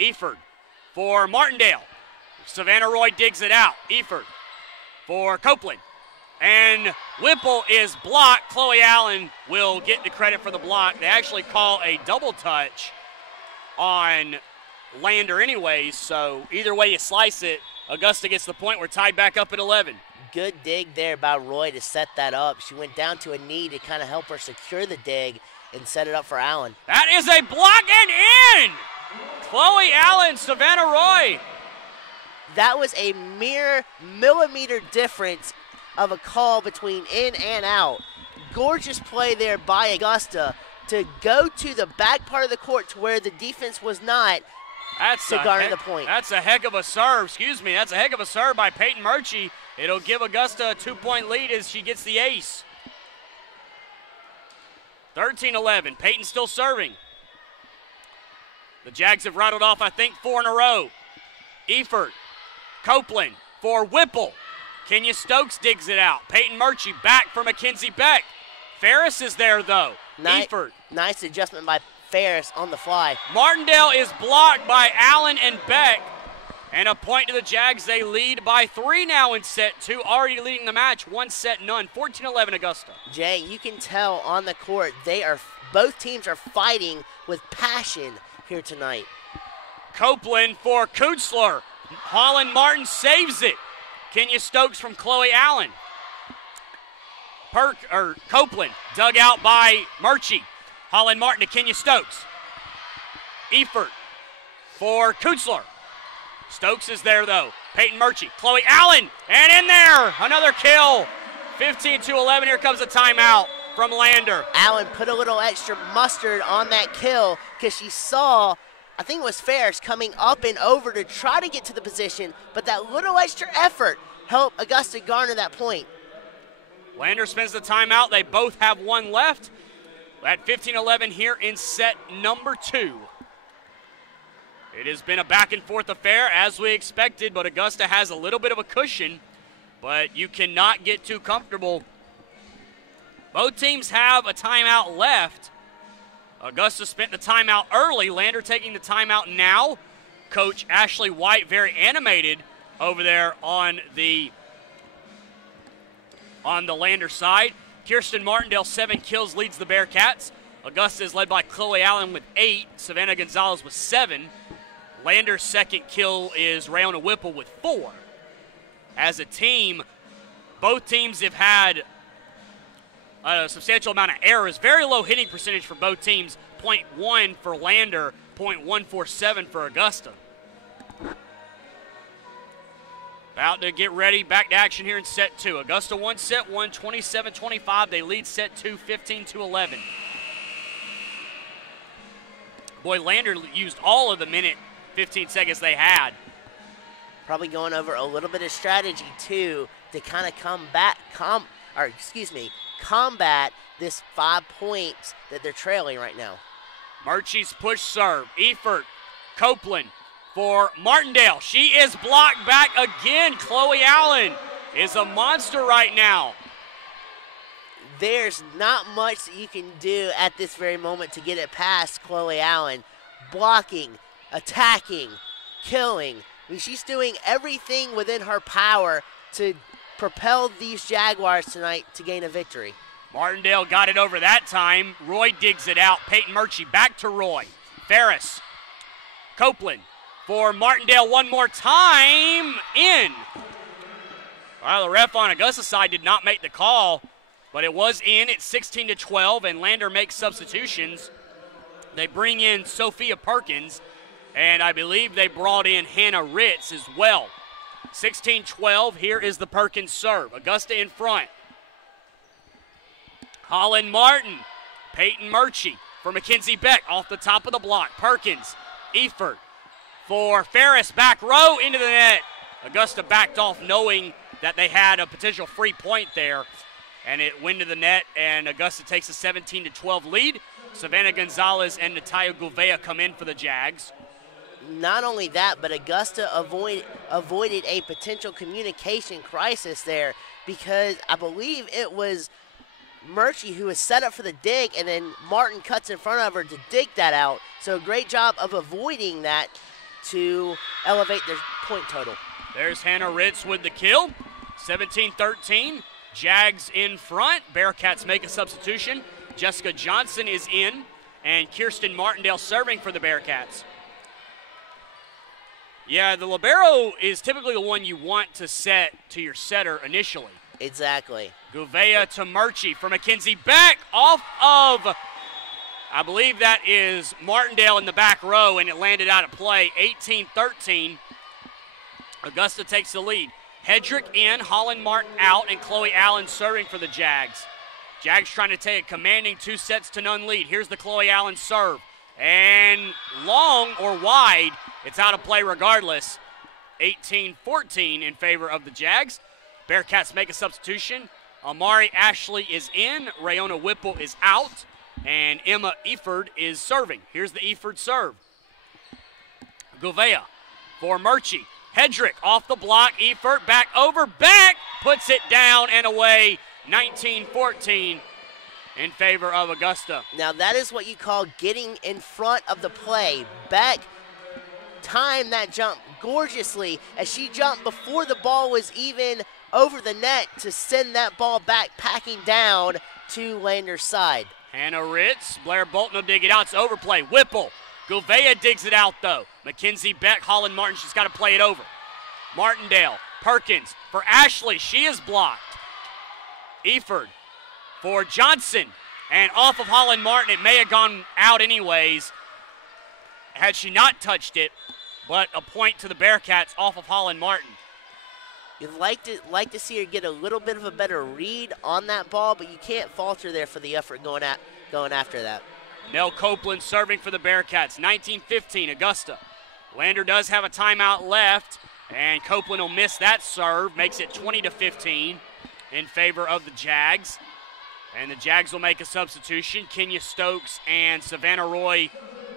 Eford for Martindale. Savannah Roy digs it out. Eford for Copeland. And Whipple is blocked. Chloe Allen will get the credit for the block. They actually call a double touch on Lander anyways, so either way you slice it, Augusta gets the point. We're tied back up at 11. Good dig there by Roy to set that up. She went down to a knee to kind of help her secure the dig and set it up for Allen. That is a block and in! Chloe Allen, Savannah Roy. That was a mere millimeter difference of a call between in and out. Gorgeous play there by Augusta to go to the back part of the court to where the defense was not to garner the point. That's a heck of a serve, That's a heck of a serve by Peyton Murchie. It'll give Augusta a 2-point lead as she gets the ace. 13-11, Peyton still serving. The Jags have rattled off, I think, 4 in a row. Eford, Copeland for Whipple. Kenya Stokes digs it out. Peyton Murchie back for Mackenzie Beck. Ferris is there, though. Eford. Nice adjustment by Ferris on the fly. Martindale is blocked by Allen and Beck. And a point to the Jags. They lead by 3 now in set 2, already leading the match. 1-0. 14-11 Augusta. Jay, you can tell on the court both teams are fighting with passion here tonight. Copeland for Kunzler. Holland Martin saves it. Kenya Stokes from Chloe Allen. Copeland dug out by Murchie. Holland Martin to Kenya Stokes. Eford for Kunzler. Stokes is there though. Peyton Murchie, Chloe Allen, and in there, another kill. 15-11, here comes a timeout from Lander. Allen put a little extra mustard on that kill because she saw, I think it was Ferris, coming up and over to try to get to the position, but that little extra effort helped Augusta garner that point. Lander spends the timeout. They both have 1 left. At 15-11 here in set number 2. It has been a back-and-forth affair as we expected, but Augusta has a little bit of a cushion, but you cannot get too comfortable. Both teams have a timeout left. Augusta spent the timeout early. Lander taking the timeout now. Coach Ashley White very animated over there on the Lander side. Kirsten Martindale, 7 kills, leads the Bearcats. Augusta is led by Chloe Allen with 8. Savannah Gonzalez with 7. Lander's second kill is Rayona Whipple with 4. As a team, both teams have had a substantial amount of errors. Very low hitting percentage for both teams. 0.1 for Lander, 0.147 for Augusta. About to get ready, back to action here in set 2. Augusta won set 1, 27-25. They lead set 2, 15-11. Boy, Lander used all of the minute 15 seconds they had. Probably going over a little bit of strategy too to kind of combat this 5 points that they're trailing right now. Murchie's push serve. Efert, Copeland for Martindale. She is blocked back again. Chloe Allen is a monster right now. There's not much that you can do at this very moment to get it past Chloe Allen. Blocking, attacking, killing. I mean, she's doing everything within her power to propel these Jaguars tonight to gain a victory. Martindale got it over that time. Roy digs it out. Peyton Murchie back to Roy. Ferris. Copeland for Martindale one more time. In. Well, the ref on Augusta's side did not make the call, but it was in. It's 16-12, and Lander makes substitutions. They bring in Sophia Perkins, and I believe they brought in Hannah Ritz as well. 16-12, here is the Perkins serve. Augusta in front. Holland Martin, Peyton Murchie for Mackenzie Beck off the top of the block. Perkins, Efert for Ferris, back row into the net. Augusta backed off knowing that they had a potential free point there, and it went to the net, and Augusta takes a 17-12 lead. Savannah Gonzalez and Natalia Gouveia come in for the Jags. Not only that, but Augusta avoided a potential communication crisis there, because I believe it was Murchie who was set up for the dig, and then Martin cuts in front of her to dig that out. So great job of avoiding that to elevate their point total. There's Hannah Ritz with the kill. 17-13. Jags in front. Bearcats make a substitution. Jessica Johnson is in, and Kirsten Martindale serving for the Bearcats. Yeah, the libero is typically the one you want to set to your setter initially. Exactly. Gouveia to Murchie for Mackenzie Beck off of, I believe that is Martindale in the back row, and it landed out of play. 18-13. Augusta takes the lead. Hedrick in, Holland Martin out, and Chloe Allen serving for the Jags. Jags trying to take a commanding 2-0 lead. Here's the Chloe Allen serve. And long or wide, it's out of play regardless. 18-14 in favor of the Jags. Bearcats make a substitution. Amari Ashley is in, Rayona Whipple is out, and Emma Eford is serving. Here's the Eford serve. Gouveia for Murchie. Hedrick off the block, Eford back over, back, puts it down and away. 19-14 in favor of Augusta. Now that is what you call getting in front of the play. Beck timed that jump gorgeously as she jumped before the ball was even over the net to send that ball back packing down to Lander's side. Hannah Ritz, Blair Bolton will dig it out. It's overplay. Whipple. Gouveia digs it out though. Mackenzie Beck, Holland Martin, she's got to play it over. Martindale, Perkins for Ashley. She is blocked. Eford for Johnson. And off of Holland Martin, it may have gone out anyways had she not touched it, but a point to the Bearcats off of Holland Martin. You'd like to see her get a little bit of a better read on that ball, but you can't falter there for the effort going after that. Nell Copeland serving for the Bearcats. 19-15, Augusta. Lander does have a timeout left, and Copeland will miss that serve. Makes it 20-15 in favor of the Jags. And the Jags will make a substitution. Kenya Stokes and Savannah Roy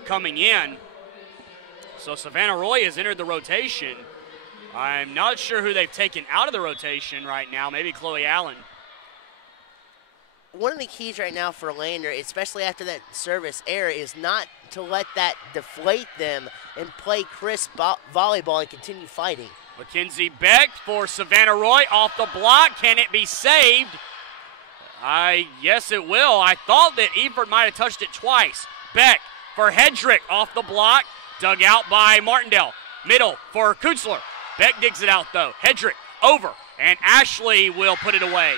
coming in. So Savannah Roy has entered the rotation. I'm not sure who they've taken out of the rotation right now. Maybe Chloe Allen. One of the keys right now for Lander, especially after that service error, is not to let that deflate them and play crisp volleyball and continue fighting. Mackenzie Beck for Savannah Roy off the block. Can it be saved? Yes, it will. I thought that Eford might have touched it twice. Beck for Hedrick off the block. Dug out by Martindale. Middle for Kutzler. Beck digs it out, though. Hedrick over, and Ashley will put it away.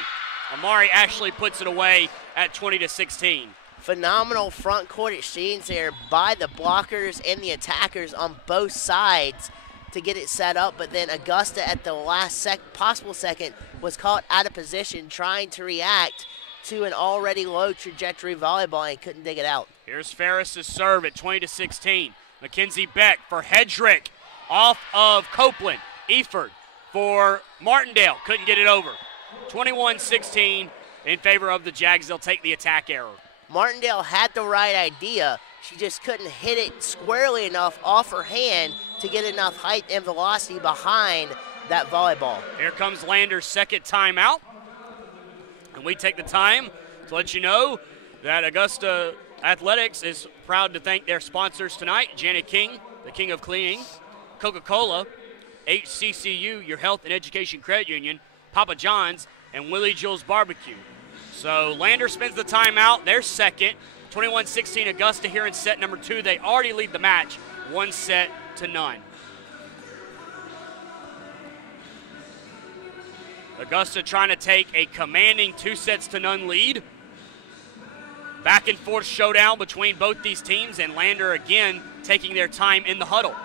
Amari Ashley puts it away at 20-16. Phenomenal front court exchange there by the blockers and the attackers on both sides to get it set up, but then Augusta at the last possible second was caught out of position trying to react to an already low trajectory volleyball and couldn't dig it out. Here's Ferris's serve at 20-16. Mackenzie Beck for Hedrick off of Copeland. Eford for Martindale. Couldn't get it over. 21-16. in favor of the Jags. They'll take the attack error. Martindale had the right idea. She just couldn't hit it squarely enough off her hand to get enough height and velocity behind that volleyball. Here comes Lander's second timeout. And we take the time to let you know that Augusta Athletics is proud to thank their sponsors tonight: Janet King, the King of Cleaning, Coca-Cola, HCCU, your Health and Education Credit Union, Papa John's, and Willie Jill's Barbecue. So Lander spends the timeout. They're second. 21-16 Augusta here in set number 2. They already lead the match 1-0. Augusta trying to take a commanding 2-0 lead. Back and forth showdown between both these teams, and Lander again taking their time in the huddle.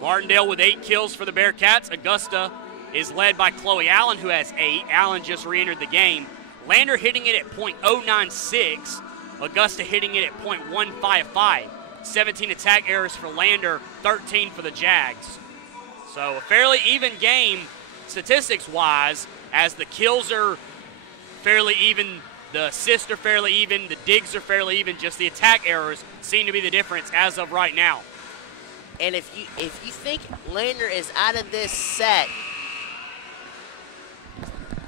Martindale with 8 kills for the Bearcats. Augusta is led by Chloe Allen, who has 8. Allen just re-entered the game. Lander hitting it at .096. Augusta hitting it at .155. 17 attack errors for Lander, 13 for the Jags. So a fairly even game statistics-wise, as the kills are fairly even, the assists are fairly even, the digs are fairly even. Just the attack errors seem to be the difference as of right now. And if you think Lander is out of this set,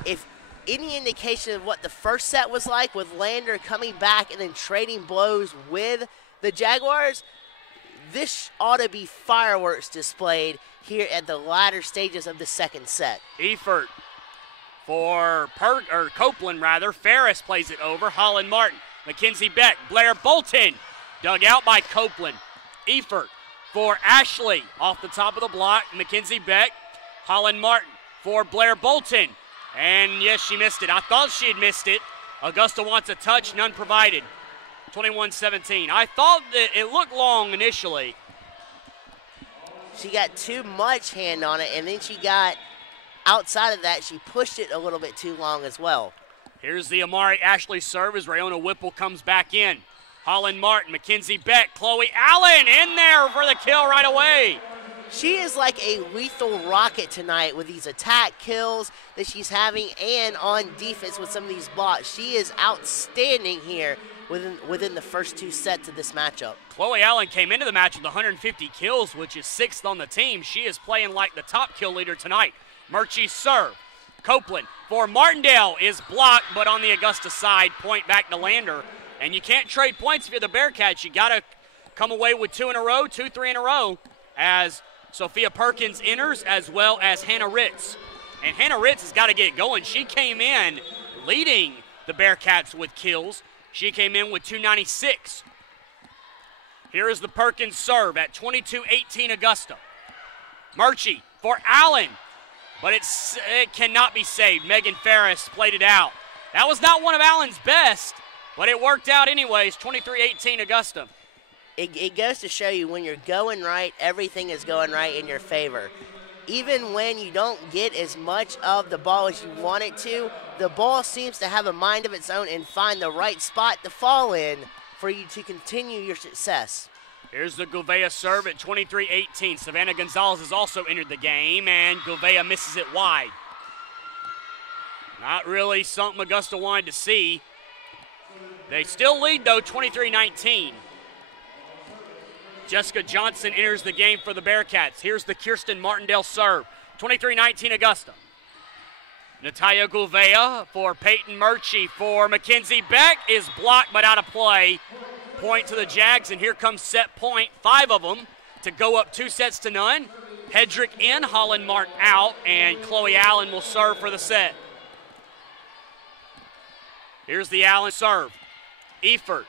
if any indication of what the first set was like with Lander coming back and then trading blows with the Jaguars, this ought to be fireworks displayed here at the latter stages of the second set. Efert for Copeland rather. Ferris plays it over. Holland Martin, Mackenzie Beck, Blair Bolton, dug out by Copeland. Efert for Ashley off the top of the block. Mackenzie Beck, Holland Martin for Blair Bolton. And yes, she missed it. I thought she had missed it. Augusta wants a touch, none provided. 21-17. I thought that it looked long initially. She got too much hand on it, and then she got, outside of that, she pushed it a little bit too long as well. Here's the Amari Ashley serve as Rayona Whipple comes back in. Holland Martin, Mackenzie Beck, Chloe Allen in there for the kill right away. She is like a lethal rocket tonight with these attack kills that she's having and on defense with some of these blocks. She is outstanding here within the first 2 sets of this matchup. Chloe Allen came into the match with 150 kills, which is 6th on the team. She is playing like the top kill leader tonight. Murchie's serve. Copeland for Martindale is blocked, but on the Augusta side, point back to Lander. And you can't trade points if you're the Bearcats. You got to come away with 2 in a row, 2-3 in a row, as Sophia Perkins enters, as well as Hannah Ritz. And Hannah Ritz has got to get going. She came in leading the Bearcats with kills. She came in with 296. Here is the Perkins serve at 22-18 Augusta. Murchie for Allen, but it cannot be saved. Megan Ferris played it out. That was not one of Allen's best, but it worked out anyways. 23-18 Augusta. It goes to show you when you're going right, everything is going right in your favor. Even when you don't get as much of the ball as you want it to, the ball seems to have a mind of its own and find the right spot to fall in for you to continue your success. Here's the Gouveia serve at 23-18. Savannah Gonzalez has also entered the game, and Gouveia misses it wide. Not really something Augusta wanted to see. They still lead, though, 23-19. Jessica Johnson enters the game for the Bearcats. Here's the Kirsten Martindale serve. 23-19 Augusta. Natalia Gouveia for Peyton Murchie for Mackenzie Beck is blocked but out of play. Point to the Jags, and here comes set point. 5 of them to go up 2-0. Hedrick in, Holland Martin out, and Chloe Allen will serve for the set. Here's the Allen serve. Efert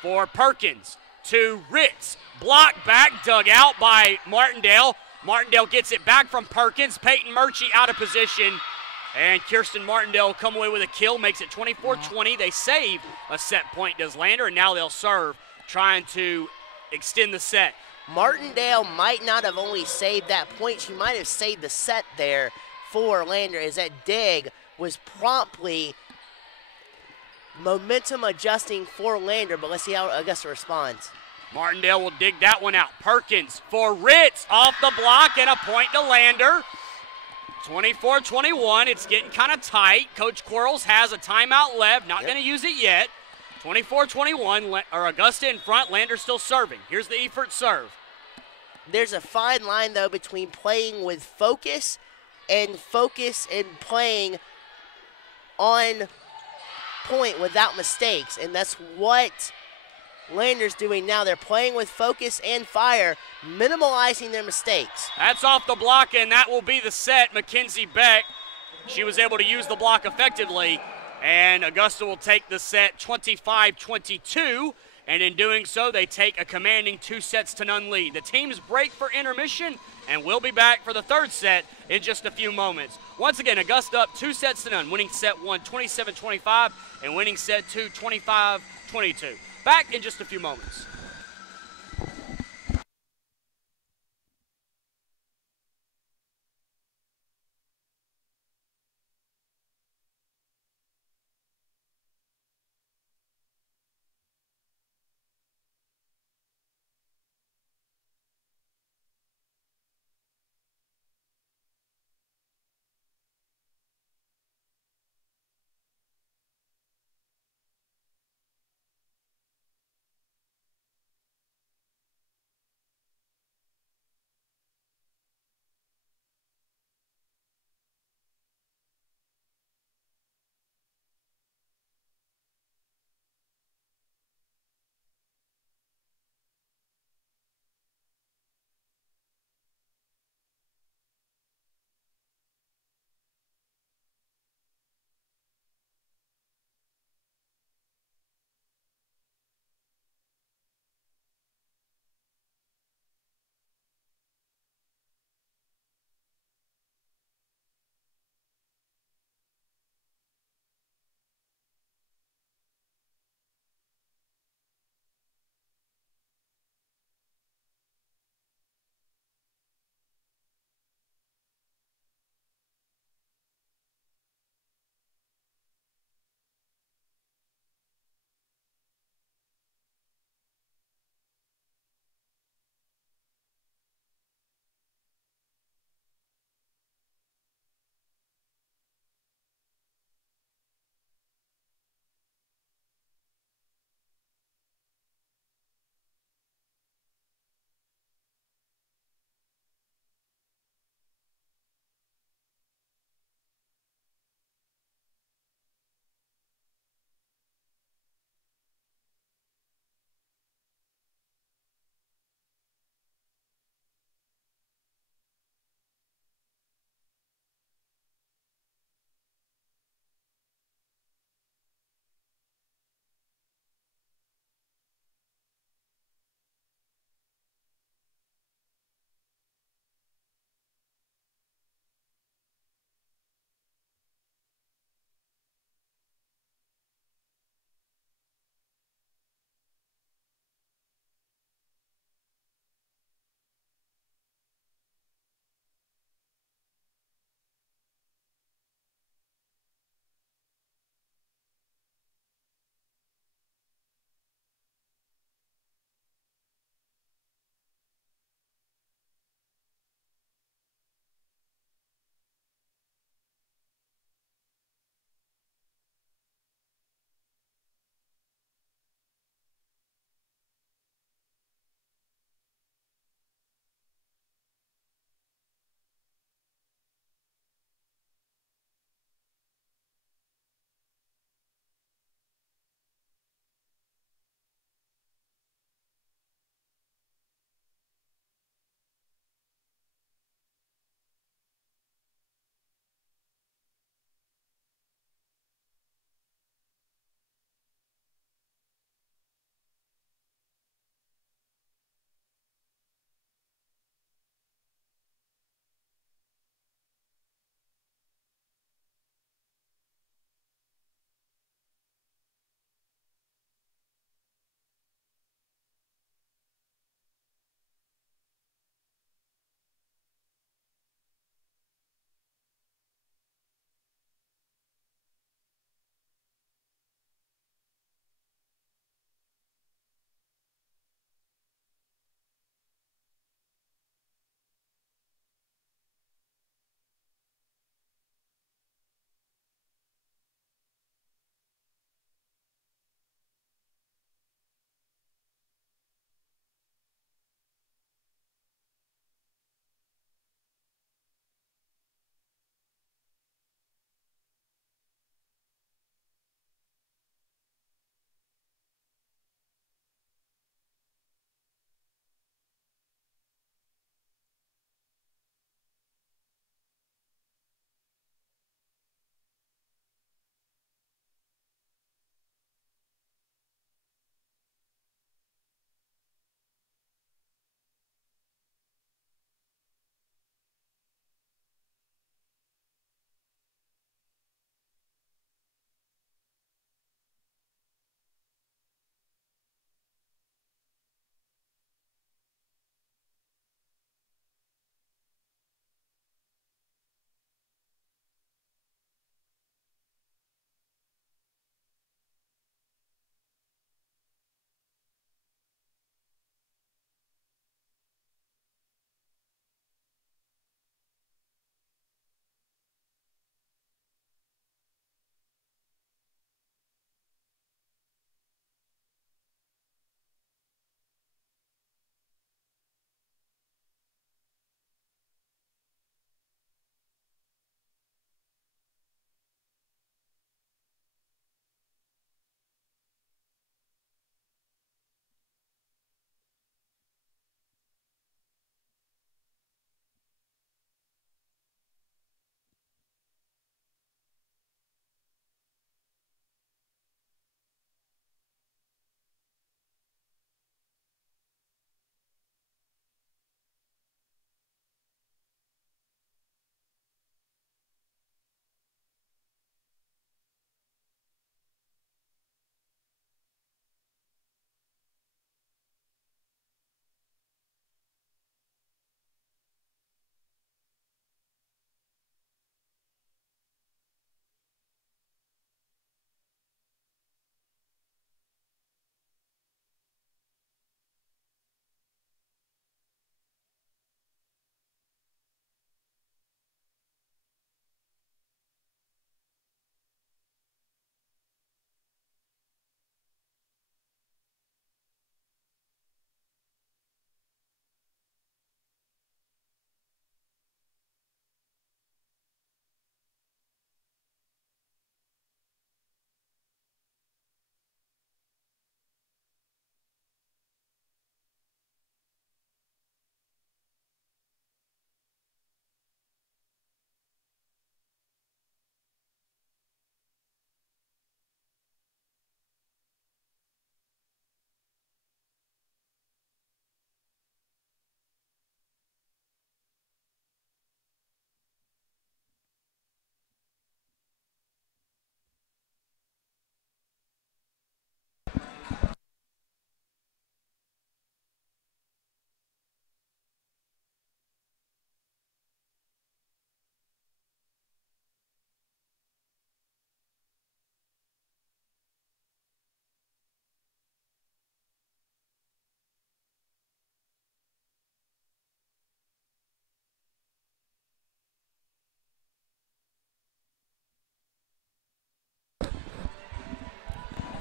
for Perkins to Ritz. Blocked back, dug out by Martindale. Martindale gets it back from Perkins. Peyton Murchie out of position. And Kirsten Martindale come away with a kill, makes it 24-20. They save a set point, does Lander, and now they'll serve, trying to extend the set. Martindale might not have only saved that point, she might have saved the set there for Lander, as that dig was promptly momentum adjusting for Lander, but let's see how Augusta responds. Martindale will dig that one out. Perkins for Ritz off the block, and a point to Lander. 24-21. It's getting kind of tight. Coach Quarles has a timeout left. Not going to use it yet. 24-21. Or Augusta in front. Lander still serving. Here's the Efert serve. There's a fine line, though, between playing with focus and playing on point without mistakes. And that's what Lander's doing now. They're playing with focus and fire, minimalizing their mistakes. That's off the block, and that will be the set. Mackenzie Beck, she was able to use the block effectively, and Augusta will take the set 25-22, and in doing so, they take a commanding 2-0 lead. The teams break for intermission, and we'll be back for the third set in just a few moments. Once again, Augusta up 2-0, winning set 1 27-25, and winning set 2 25-22. Back in just a few moments.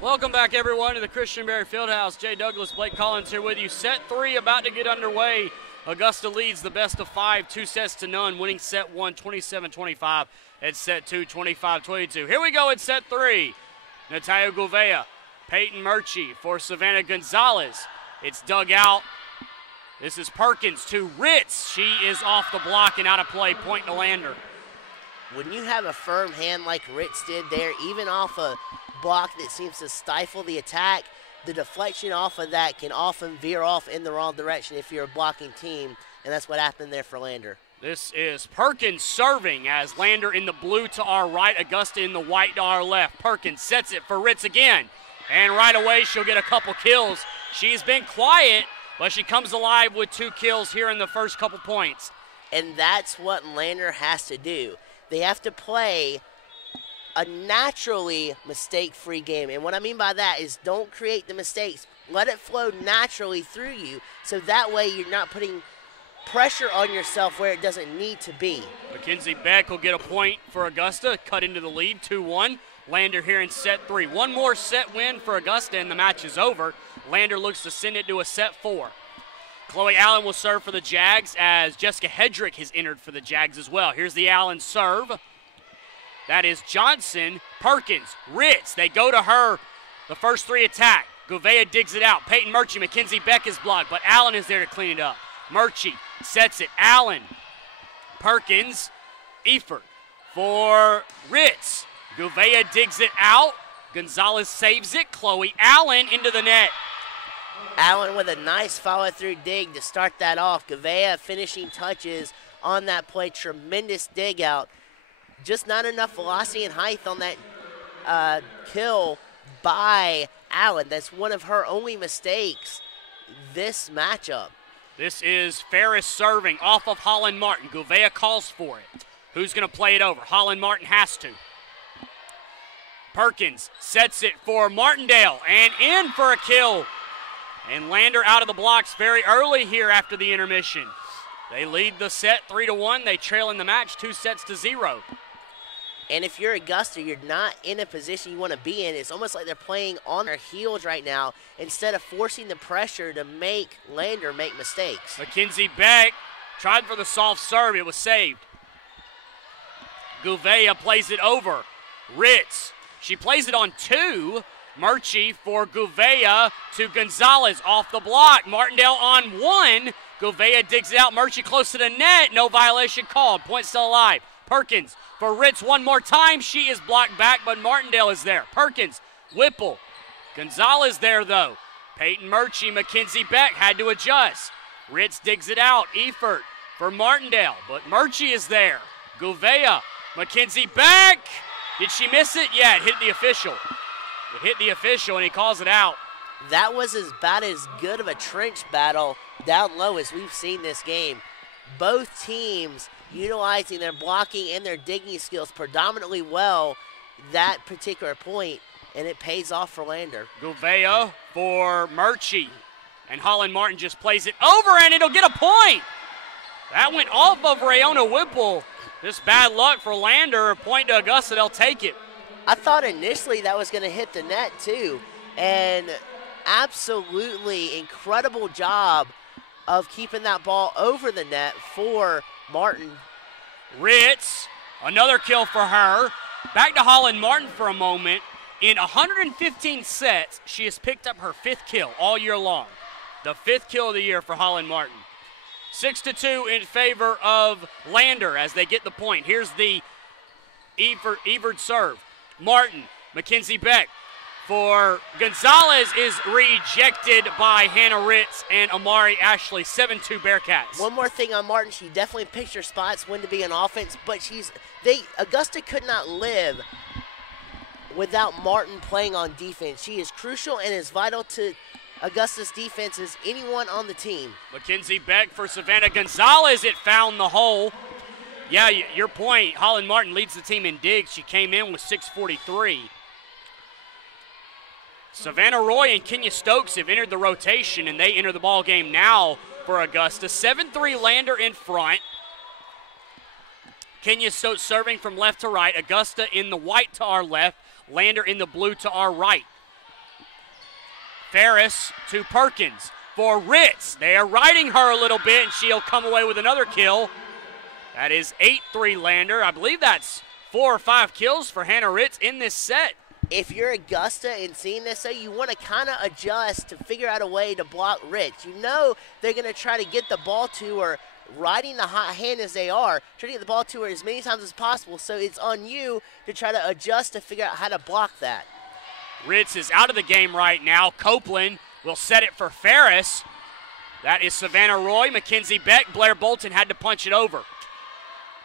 Welcome back, everyone, to the Christenberry Fieldhouse. Jay Douglas, Blake Collins here with you. Set 3 about to get underway. Augusta leads the best of 5, 2-0, winning set 1, 27-25. At set 2, 25-22. Here we go at set 3. Natalia Gouveia, Peyton Murchie for Savannah Gonzalez. It's dug out. This is Perkins to Ritz. She is off the block and out of play. Point to Lander. When you have a firm hand like Ritz did there, even off a block that seems to stifle the attack, the deflection off of that can often veer off in the wrong direction if you're a blocking team, and that's what happened there for Lander. This is Perkins serving as Lander in the blue to our right, Augusta in the white to our left. Perkins sets it for Ritz again, and right away she'll get a couple kills. She's been quiet, but she comes alive with 2 kills here in the first couple points. And that's what Lander has to do. They have to play a naturally mistake-free game. And what I mean by that is don't create the mistakes. Let it flow naturally through you so that way you're not putting pressure on yourself where it doesn't need to be. Mackenzie Beck will get a point for Augusta, cut into the lead, 2-1. Lander here in set 3. One more set win for Augusta and the match is over. Lander looks to send it to a set 4. Chloe Allen will serve for the Jags as Jessica Hedrick has entered for the Jags as well. Here's the Allen serve. That is Johnson, Perkins, Ritz. They go to her. The first 3 attack. Gouveia digs it out. Peyton Murchie, Mackenzie Beck is blocked, but Allen is there to clean it up. Murchie sets it. Allen, Perkins, Efert for Ritz. Gouveia digs it out. Gonzalez saves it. Chloe Allen into the net. Allen with a nice follow-through dig to start that off. Gouveia finishing touches on that play. Tremendous dig out. Just not enough velocity and height on that kill by Allen. That's one of her only mistakes this matchup. This is Ferris serving off of Holland Martin. Gouveia calls for it. Who's going to play it over? Holland Martin has to. Perkins sets it for Martindale and in for a kill. And Lander out of the blocks very early here after the intermission. They lead the set 3-1. They trail in the match 2-0. And if you're Augusta, you're not in a position you want to be in. It's almost like they're playing on their heels right now instead of forcing the pressure to make Lander make mistakes. Mackenzie Beck tried for the soft serve. It was saved. Gouveia plays it over. Ritz. She plays it on 2. Murchie for Gouveia to Gonzalez off the block. Martindale on 1. Gouveia digs it out. Murchie close to the net. No violation called. Point still alive. Perkins for Ritz one more time. She is blocked back, but Martindale is there. Perkins, Whipple. Gonzalez there, though. Peyton Murchie, Mackenzie Beck had to adjust. Ritz digs it out. Efert for Martindale, but Murchie is there. Gouveia, Mackenzie Beck. Did she miss it? Yeah, it hit the official. It hit the official, and he calls it out. That was about as good of a trench battle down low as we've seen this game. Both teams utilizing their blocking and their digging skills predominantly well that particular point, and it pays off for Lander. Gouveia for Murchie, and Holland Martin just plays it over, and it'll get a point. That went off of Rayona Whipple. Just bad luck for Lander. A point to Augusta, they'll take it. I thought initially that was going to hit the net too, and absolutely incredible job of keeping that ball over the net for Martin. Ritz, another kill for her. Back to Holland Martin for a moment. In 115 sets, she has picked up her 5th kill all year long. The 5th kill of the year for Holland Martin. 6-2 in favor of Lander as they get the point. Here's the Evert serve. Martin, Mackenzie Beck for Gonzalez is rejected by Hannah Ritz and Amari Ashley. 7-2 Bearcats. One more thing on Martin, she definitely picks her spots when to be on offense, but Augusta could not live without Martin playing on defense. She is crucial and as vital to Augusta's defense as anyone on the team. Mackenzie Beck for Savannah Gonzalez. It found the hole. Yeah, your point. Holland Martin leads the team in digs. She came in with 643. Savannah Roy and Kenya Stokes have entered the rotation, and they enter the ball game now for Augusta. 7-3 Lander in front. Kenya Stokes serving from left to right. Augusta in the white to our left. Lander in the blue to our right. Ferris to Perkins for Ritz. They are riding her a little bit, and she'll come away with another kill. That is 8-3 Lander. I believe that's 4 or 5 kills for Hannah Ritz in this set. If you're Augusta and seeing this, though, you want to kind of adjust to figure out a way to block Ritz. You know they're going to try to get the ball to her, riding the hot hand as they are, try to get the ball to her as many times as possible, so it's on you to try to adjust to figure out how to block that. Ritz is out of the game right now. Copeland will set it for Ferris. That is Savannah Roy. Mackenzie Beck, Blair Bolton had to punch it over.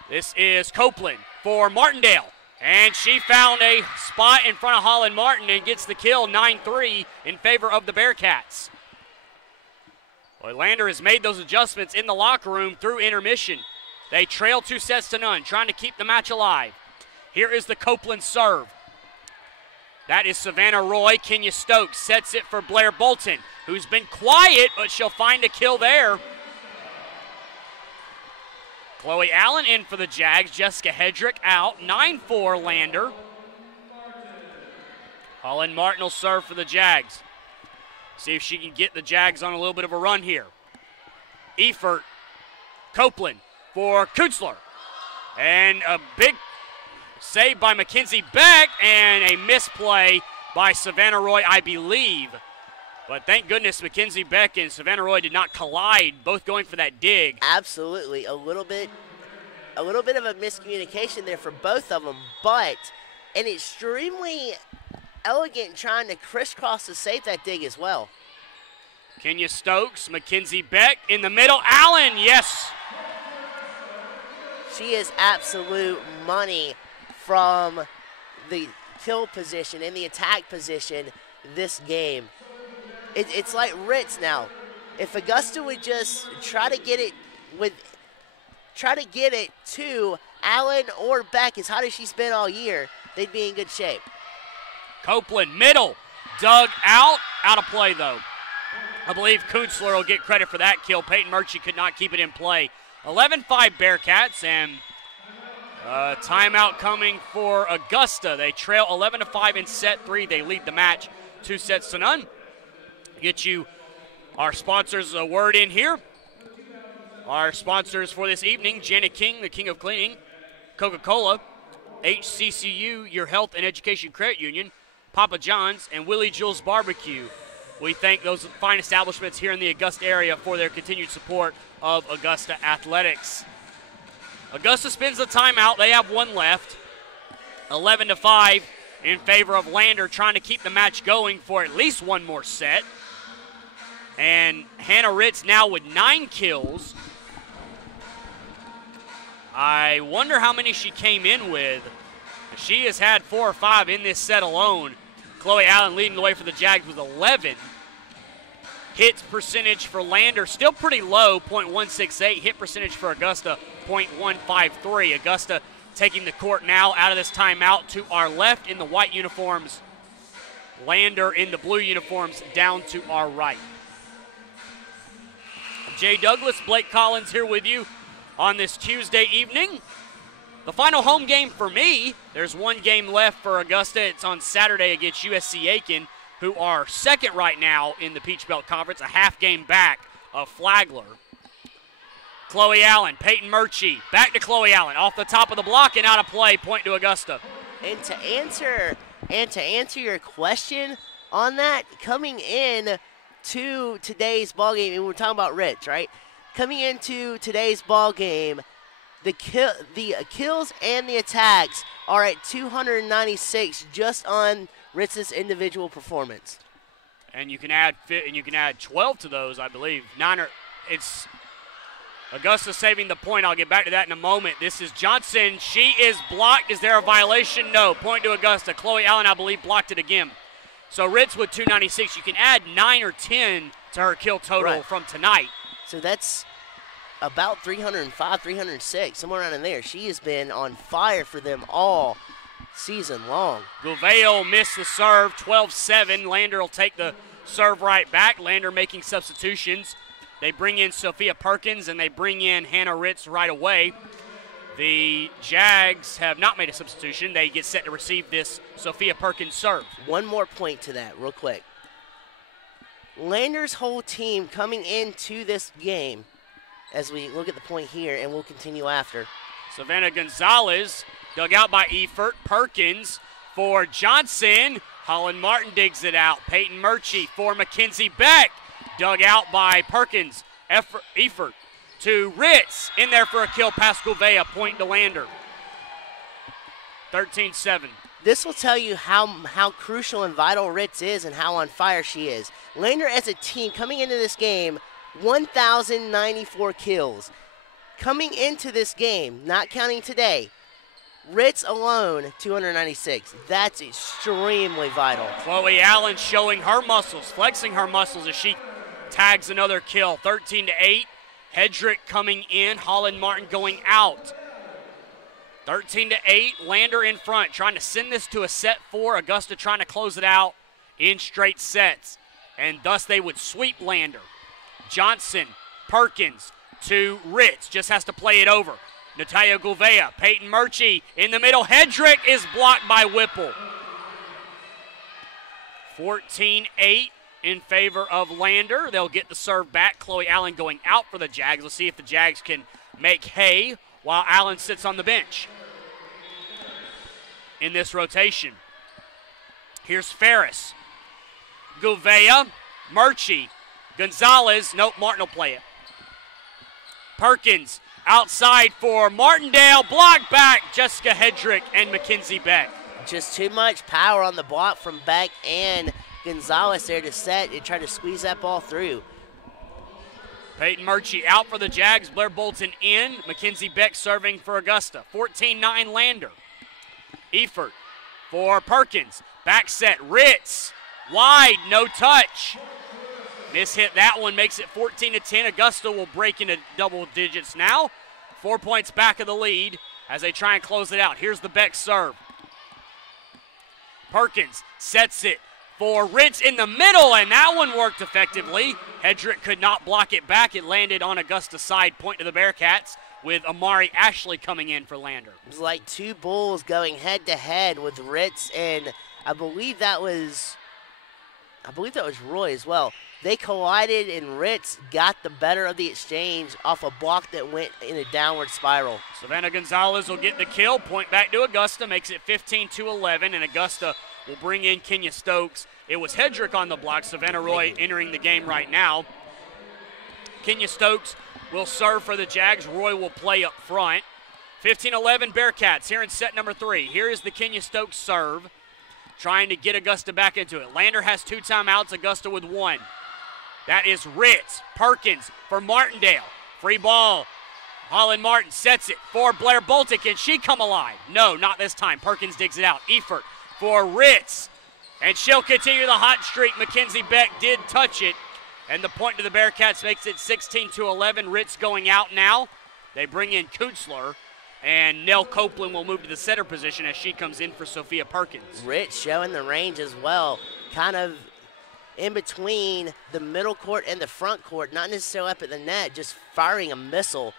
This is Copeland for Martindale. And she found a spot in front of Holland Martin and gets the kill, 9-3 in favor of the Bearcats. Lander has made those adjustments in the locker room through intermission. They trail 2-0, trying to keep the match alive. Here is the Copeland serve. That is Savannah Roy. Kenya Stokes sets it for Blair Bolton, who's been quiet, but she'll find a kill there. Chloe Allen in for the Jags. Jessica Hedrick out. 9-4 Lander. Holland Martin will serve for the Jags. See if she can get the Jags on a little bit of a run here. Efert, Copeland for Kunzler. And a big save by Mackenzie Beck and a misplay by Savannah Roy, I believe. But thank goodness Mackenzie Beck and Savannah Roy did not collide, both going for that dig. Absolutely. A little bit of a miscommunication there for both of them, but an extremely elegant trying to crisscross to save that dig as well. Kenya Stokes, Mackenzie Beck in the middle. Allen, yes. She is absolute money from the kill position and the attack position this game. It's like Ritz now. If Augusta would just try to get it to Allen or Beck, as hot as she's been all year, they'd be in good shape. Copeland, middle, dug out of play though. I believe Kunzler will get credit for that kill. Peyton Murchie could not keep it in play. 11-5 Bearcats, and timeout coming for Augusta. They trail 11-5 in set 3. They lead the match 2-0. Get you our sponsors a word in here. Our sponsors for this evening: Janet King, the King of Cleaning; Coca-Cola; HCCU, your Health and Education Credit Union; Papa John's; and Willie Jewell's Barbecue. We thank those fine establishments here in the Augusta area for their continued support of Augusta Athletics. Augusta spins the timeout. They have one left. 11-5 in favor of Lander, trying to keep the match going for at least one more set. And Hannah Ritz now with 9 kills. I wonder how many she came in with. She has had 4 or 5 in this set alone. Chloe Allen leading the way for the Jags with 11. Hit percentage for Lander still pretty low, .168. Hit percentage for Augusta, .153. Augusta taking the court now out of this timeout to our left in the white uniforms. Lander in the blue uniforms down to our right. Jay Douglas, Blake Collins here with you on this Tuesday evening. The final home game for me, there's one game left for Augusta. It's on Saturday against USC Aiken, who are second right now in the Peach Belt Conference, a half game back of Flagler. Chloe Allen, Peyton Murchie, back to Chloe Allen, off the top of the block and out of play, point to Augusta. And to answer your question on that, coming in to today's ball game, and we're talking about Ritz, right? Coming into today's ball game, the kills and the attacks are at 296 just on Ritz's individual performance. And you can add 12 to those, I believe. It's Augusta saving the point. I'll get back to that in a moment. This is Johnson. She is blocked. Is there a violation? No. Point to Augusta. Chloe Allen, I believe, blocked it again. So Ritz with 296. You can add 9 or 10 to her kill total from tonight. So that's about 305, 306, somewhere around in there. She has been on fire for them all season long. Gouveia missed the serve, 12-7. Lander will take the serve right back. Lander making substitutions. They bring in Sophia Perkins and they bring in Hannah Ritz right away. The Jags have not made a substitution. They get set to receive this Sophia Perkins serve. One more point to that real quick. Lander's whole team coming into this game, as we look at the point here, and we'll continue after. Savannah Gonzalez dug out by Efert. Perkins for Johnson. Holland Martin digs it out. Peyton Murchie for Mackenzie Beck. Dug out by Perkins. Efert to Ritz. In there for a kill. Pascal Vea. Point to Lander. 13-7. This will tell you how crucial and vital Ritz is and how on fire she is. Lander as a team coming into this game, 1,094 kills. Coming into this game, not counting today, Ritz alone, 296. That's extremely vital. Chloe Allen showing her muscles, flexing her muscles as she tags another kill. 13-8. Hedrick coming in. Holland Martin going out. 13-8. Lander in front, trying to send this to a set 4. Augusta trying to close it out in straight sets. And thus they would sweep Lander. Johnson, Perkins to Ritz. Just has to play it over. Natalia Gouveia, Peyton Murchie in the middle. Hedrick is blocked by Whipple. 14-8 in favor of Lander. They'll get the serve back. Chloe Allen going out for the Jags. Let's see if the Jags can make hay while Allen sits on the bench in this rotation. Here's Ferris. Gouveia, Murchie, Gonzalez. Nope, Martin will play it. Perkins outside for Martindale. Block back, Jessica Hedrick and Mackenzie Beck. Just too much power on the block from Beck and Gonzalez there to set and try to squeeze that ball through. Peyton Murchie out for the Jags. Blair Bolton in. Mackenzie Beck serving for Augusta. 14-9 Lander. Efert for Perkins. Back set. Ritz. Wide. No touch. Mishit that one. Makes it 14-10. Augusta will break into double digits now. 4 points back of the lead as they try and close it out. Here's the Beck serve. Perkins sets it for Ritz in the middle, and that one worked effectively. Hedrick could not block it back. It landed on Augusta's side. Point to the Bearcats with Amari Ashley coming in for Lander. It was like two bulls going head-to-head with Ritz, and I believe that was Roy as well. They collided, and Ritz got the better of the exchange off a block that went in a downward spiral. Savannah Gonzalez will get the kill. Point back to Augusta. Makes it 15-11, and Augusta will bring in Kenya Stokes. It was Hedrick on the block. Savannah Roy entering the game right now. Kenya Stokes will serve for the Jags. Roy will play up front. 15-11 Bearcats here in set number 3. Here is the Kenya Stokes serve, trying to get Augusta back into it. Lander has 2 timeouts, Augusta with 1. That is Ritz. Perkins for Martindale. Free ball. Holland Martin sets it for Blair Bolton. Can she come alive? No, not this time. Perkins digs it out. Efert for Ritz. And she'll continue the hot streak. Mackenzie Beck did touch it. And the point to the Bearcats makes it 16-11. Ritz going out now. They bring in Kunzler. And Nell Copeland will move to the center position as she comes in for Sophia Perkins. Ritz showing the range as well. Kind of in between the middle court and the front court. Not necessarily up at the net. Just firing a missile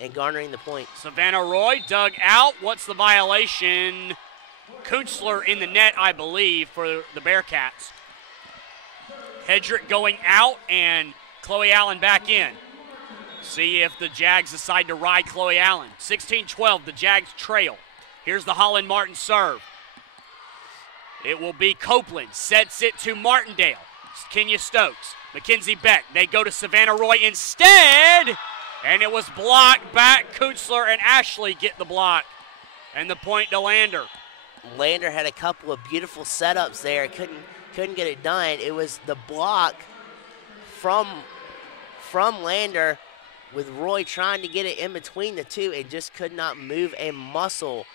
and garnering the point. Savannah Roy dug out. What's the violation? Kunzler in the net, I believe, for the Bearcats. Hedrick going out and Chloe Allen back in. See if the Jags decide to ride Chloe Allen. 16-12, the Jags trail. Here's the Holland Martin serve. It will be Copeland. Sets it to Martindale. Kenya Stokes. Mackenzie Beck. They go to Savannah Roy instead. And it was blocked back. Kunzler and Ashley get the block. And the point to Lander. Lander had a couple of beautiful setups there. Couldn't get it done. It was the block from Lander with Roy trying to get it in between the two and just could not move a muscle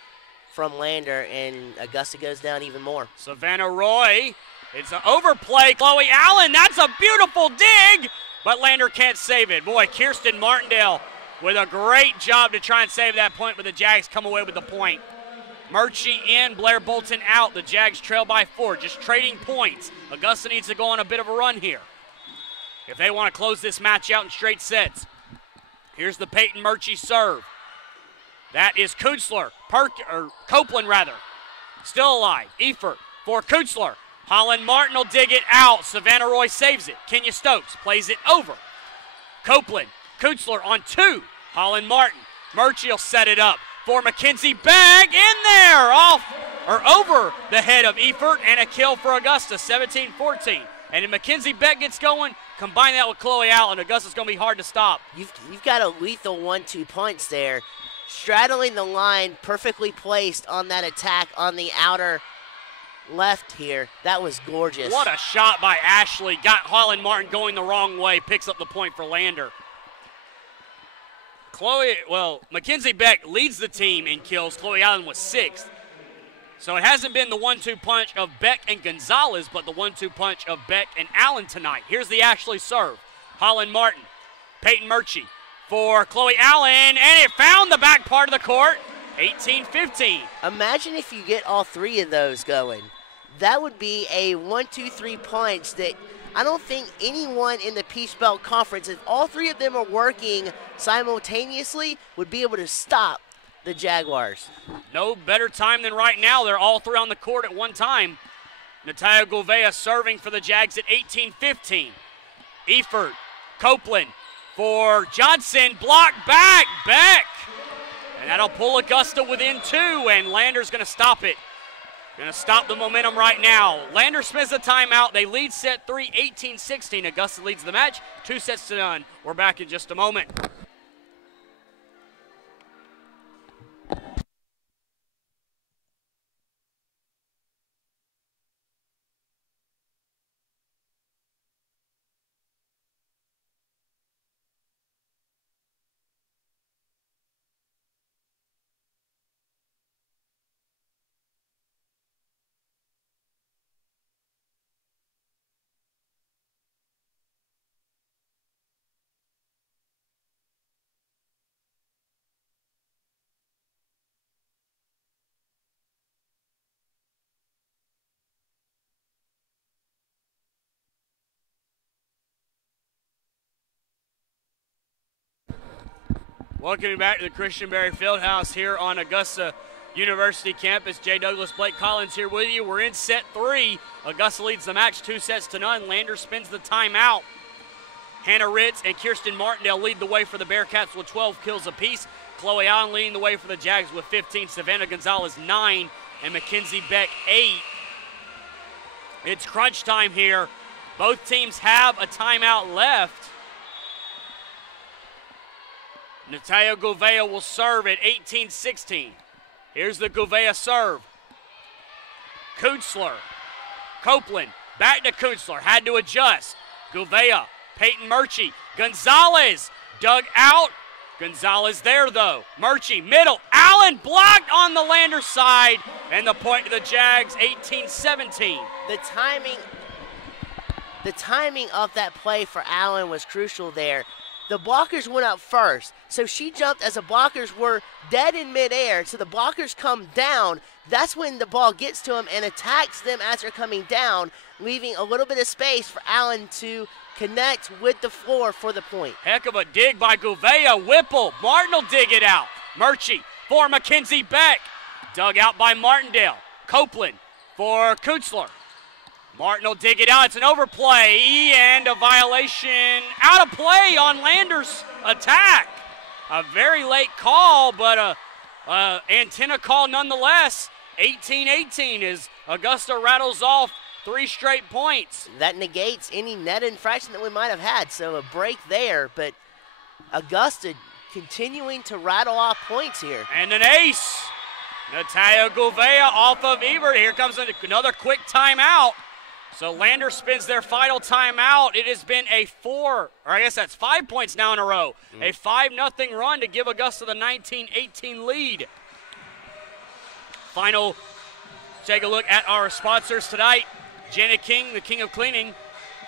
from Lander, and Augusta goes down even more. Savannah Roy, it's an overplay. Chloe Allen, that's a beautiful dig, but Lander can't save it. Boy, Kirsten Martindale with a great job to try and save that point, but the Jags come away with the point. Murchie in, Blair Bolton out. The Jags trail by 4, just trading points. Augusta needs to go on a bit of a run here if they want to close this match out in straight sets. Here's the Peyton Murchie serve. That is Kunzler, Copeland rather. Still alive. Efert for Kunzler. Holland Martin will dig it out. Savannah Roy saves it. Kenya Stokes plays it over. Copeland, Kuntzler on 2. Holland Martin. Murchie will set it up for Mackenzie Begg. In there, off or over the head of Efert, and a kill for Augusta, 17-14. And if Mackenzie Begg gets going, combine that with Chloe Allen, Augusta's going to be hard to stop. You've got a lethal 1-2 punch there. Straddling the line, perfectly placed on that attack on the outer left here. That was gorgeous. What a shot by Ashley. Got Holland Martin going the wrong way. Picks up the point for Lander. Mackenzie Beck leads the team in kills. Chloe Allen was 6th. So it hasn't been the 1-2 punch of Beck and Gonzalez, but the 1-2 punch of Beck and Allen tonight. Here's the Ashley serve. Holland Martin, Peyton Murchie for Chloe Allen, and it found the back part of the court. 18-15. Imagine if you get all 3 of those going. That would be a 1-2-3 punch that I don't think anyone in the Peach Belt Conference, if all 3 of them are working simultaneously, would be able to stop the Jaguars. No better time than right now. They're all 3 on the court at one time. Natalia Gouveia serving for the Jags at 18-15. Efert, Copeland for Johnson, block back, Beck. And that'll pull Augusta within 2, and Lander's going to stop it. Going to stop the momentum right now. Lander spends the timeout. They lead set 3, 18-16. Augusta leads the match, 2-0. We're back in just a moment. Welcome back to the Christenberry Fieldhouse here on Augusta University campus. Jay Douglas, Blake Collins here with you. We're in set 3. Augusta leads the match 2-0. Lander spins the timeout. Hannah Ritz and Kirsten Martindale lead the way for the Bearcats with 12 kills apiece. Chloe Allen leading the way for the Jags with 15. Savannah Gonzalez 9 and Mackenzie Beck 8. It's crunch time here. Both teams have a timeout left. Natalia Gouveia will serve at 18-16. Here's the Gouveia serve. Kuntzler, Copeland, back to Kuntzler, had to adjust. Gouveia, Peyton Murchie, Gonzalez, dug out. Gonzalez there though. Murchie, middle, Allen blocked on the Lander side, and the point to the Jags, 18-17. The timing of that play for Allen was crucial there. The blockers went up first, so she jumped as the blockers were dead in midair, so the blockers come down. That's when the ball gets to them and attacks them as they're coming down, leaving a little bit of space for Allen to connect with the floor for the point. Heck of a dig by Gouveia. Whipple, Martin will dig it out. Murchie for Mackenzie Beck. Dug out by Martindale. Copeland for Kuntzler. Martin will dig it out. It's an overplay and a violation out of play on Lander's attack. A very late call, but a antenna call nonetheless. 18-18 as Augusta rattles off 3 straight points. That negates any net infraction that we might have had, so a break there, but Augusta continuing to rattle off points here. And an ace. Natalia Gouveia off of Ebert. Here comes another quick timeout. So Lander spins their final timeout. It has been a 5 points now in a row. A 5-0 run to give Augusta the 19-18 lead. Take a look at our sponsors tonight. Janet King, the king of cleaning.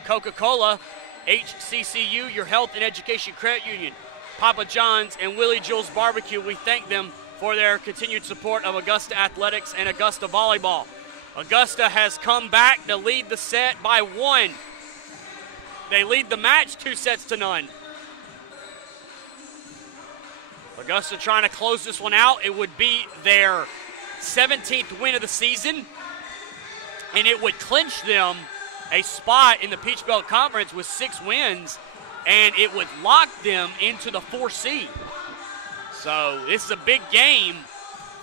Coca-Cola, HCCU, your health and education credit union. Papa John's and Willie Jules Barbecue. We thank them for their continued support of Augusta Athletics and Augusta Volleyball. Augusta has come back to lead the set by 1. They lead the match 2-0. Augusta trying to close this one out. It would be their 17th win of the season. and it would clinch them a spot in the Peach Belt Conference with 6 wins, and it would lock them into the 4 seed. So this is a big game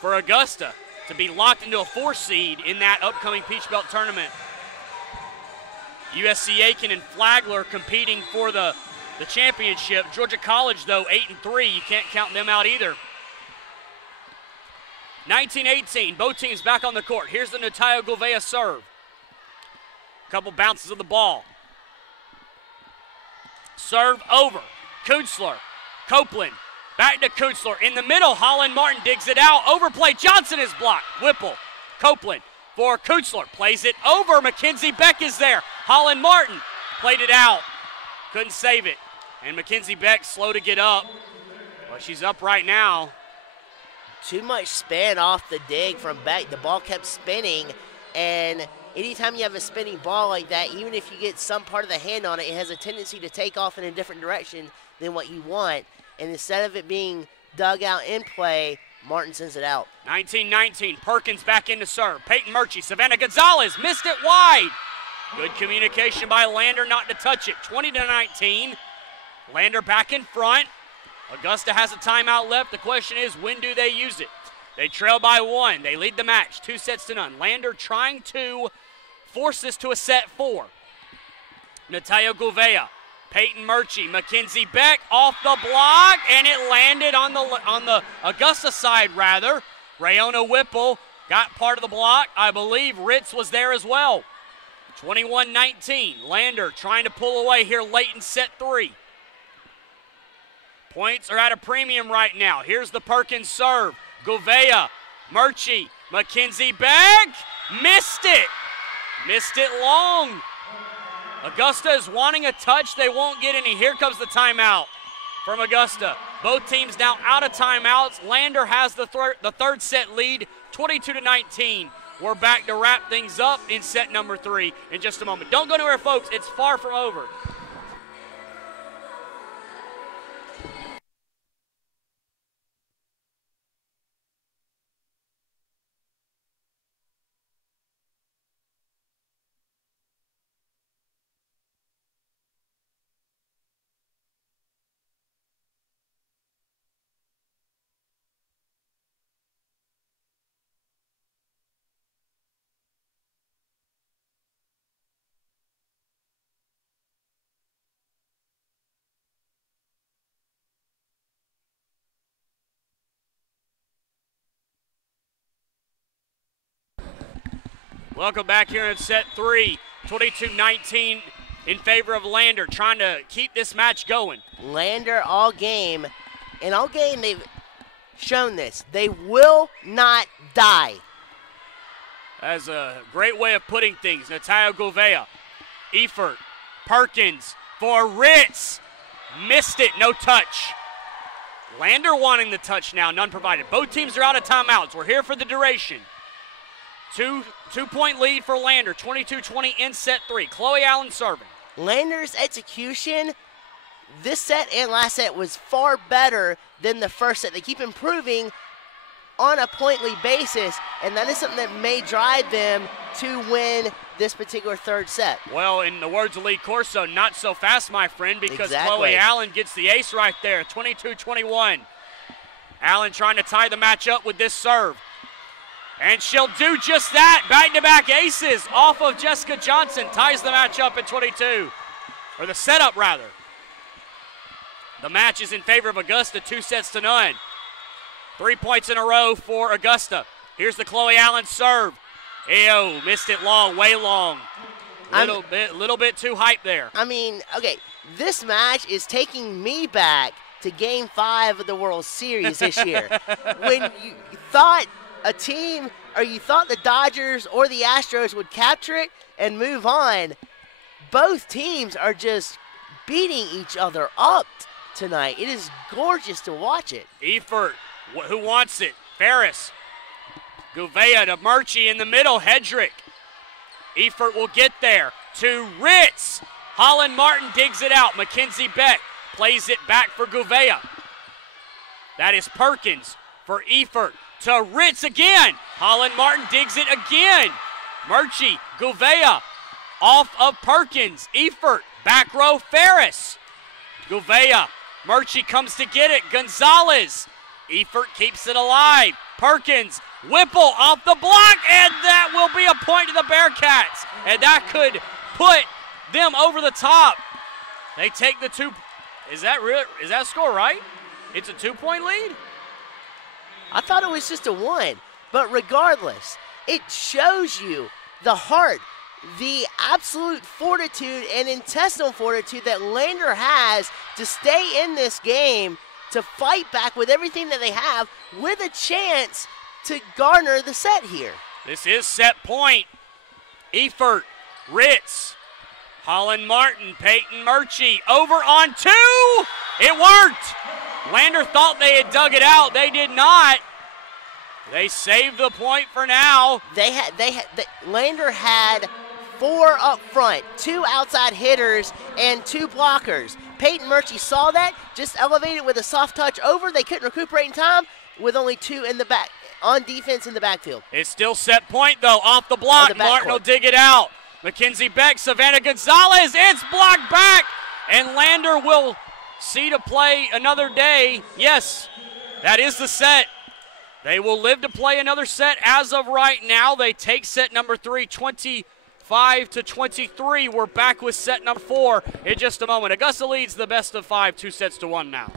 for Augusta to be locked into a 4 seed in that upcoming Peach Belt tournament. USC Aiken and Flagler competing for the championship. Georgia College, though, 8-3. You can't count them out either. 19-18, both teams back on the court. Here's the Natalia Gouveia serve. Couple bounces of the ball. Serve over. Kunzler, Copeland, back to Kunzler. In the middle, Holland Martin digs it out. Overplay, Johnson is blocked. Whipple, Copeland for Kunzler. Plays it over. Mackenzie Beck is there. Holland Martin played it out. Couldn't save it. And Mackenzie Beck slow to get up. Well, she's up right now. Too much spin off the dig from Beck. The ball kept spinning, and anytime you have a spinning ball like that, even if you get some part of the hand on it, it has a tendency to take off in a different direction than what you want. And instead of it being dug out in play, Martin sends it out. 19-19, Perkins back in to serve. Peyton Murchie, Savannah Gonzalez missed it wide. Good communication by Lander not to touch it. 20-19, Lander back in front. Augusta has a timeout left. The question is, when do they use it? They trail by 1. They lead the match, 2-0. Lander trying to force this to a set 4. Natalia Gouveia, Peyton Murchie, Mackenzie Beck off the block, and it landed on the Augusta side, rather. Rayona Whipple got part of the block. I believe Ritz was there as well. 21-19, Lander trying to pull away here late in set 3. Points are at a premium right now. Here's the Perkins serve. Gouveia, Murchie, Mackenzie Beck, missed it. Missed it long. Augusta is wanting a touch. They won't get any. Here comes the timeout from Augusta. Both teams now out of timeouts. Lander has the third set lead, 22-19. We're back to wrap things up in set number 3 in just a moment. Don't go anywhere, folks. It's far from over. Welcome back here in set 3, 22-19 in favor of Lander, trying to keep this match going. Lander all game, and all game they've shown this. They will not die. That's a great way of putting things. Natalia Gouveia, Efert, Perkins for Ritz. Missed it, no touch. Lander wanting the touch now, none provided. Both teams are out of timeouts. We're here for the duration. Two-point lead for Lander, 22-20 in set 3. Chloe Allen serving. Lander's execution this set and last set was far better than the first set. They keep improving on a point-lead basis, and that is something that may drive them to win this particular third set. Well, in the words of Lee Corso, not so fast, my friend, because exactly. Chloe Allen gets the ace right there, 22-21. Allen trying to tie the match up with this serve. And she'll do just that. Back-to-back aces off of Jessica Johnson. Ties the match up at 22. Or the setup, rather. The match is in favor of Augusta, 2-0. 3 points in a row for Augusta. Here's the Chloe Allen serve. Ew, missed it long, way long. Little bit too hype there. I mean, okay, this match is taking me back to Game 5 of the World Series this year. When you thought a team, or you thought the Dodgers or the Astros would capture it and move on, both teams are just beating each other up tonight. It is gorgeous to watch it. Efert, who wants it? Ferris. Gouveia to Murchie in the middle. Hedrick. Efert will get there to Ritz. Holland Martin digs it out. Mackenzie Beck plays it back for Gouveia. That is Perkins for Efert. To Ritz again. Holland Martin digs it again. Murchie, Gouveia, off of Perkins. Efert, back row, Ferris. Gouveia, Murchie comes to get it. Gonzalez, Efert keeps it alive. Perkins, Whipple off the block, and that will be a point to the Bearcats. And that could put them over the top. They take the two. Is that score right? It's a 2-point lead? I thought it was just a 1. But regardless, it shows you the heart, the absolute fortitude and intestinal fortitude that Lander has to stay in this game, to fight back with everything that they have, with a chance to garner the set here. This is set point. Efert, Ritz, Holland Martin, Peyton Murchie, over on 2. It worked. Lander thought they had dug it out. They did not. They saved the point for now. Lander had 4 up front, 2 outside hitters, and 2 blockers. Peyton Murchie saw that, just elevated with a soft touch over. They couldn't recuperate in time with only 2 in the back, on defense in the backfield. It's still set point, though, off the block. Martin will dig it out. Mackenzie Beck, Savannah Gonzalez, it's blocked back, and Lander will see to play another day. Yes, that is the set. They will live to play another set as of right now. They take set number 3, 25-23. We're back with set number 4 in just a moment. Augusta leads the best of 5, 2-1 now.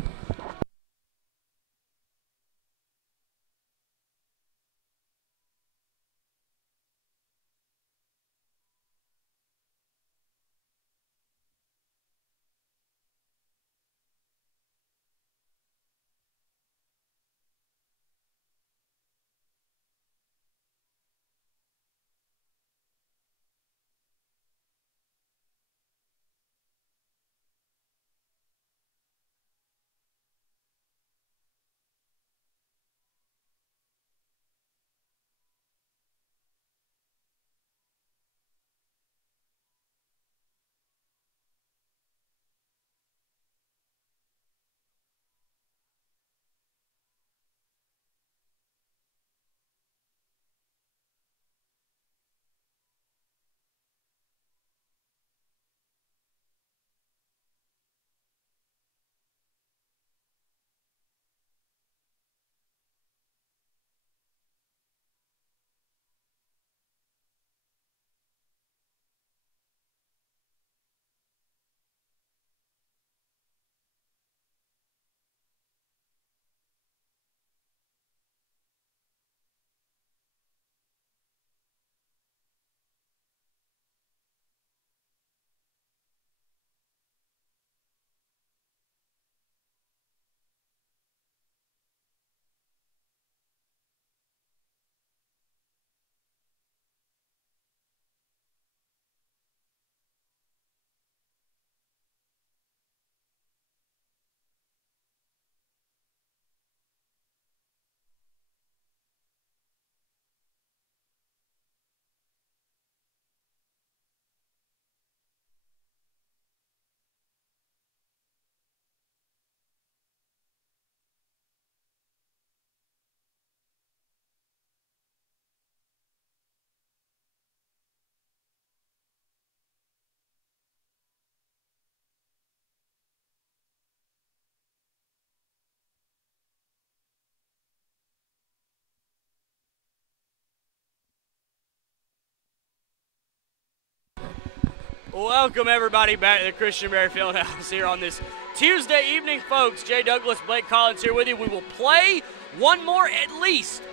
Welcome, everybody, back to the Christenberry Fieldhouse here on this Tuesday evening, folks. Jay Douglas, Blake Collins here with you. We will play one more at least.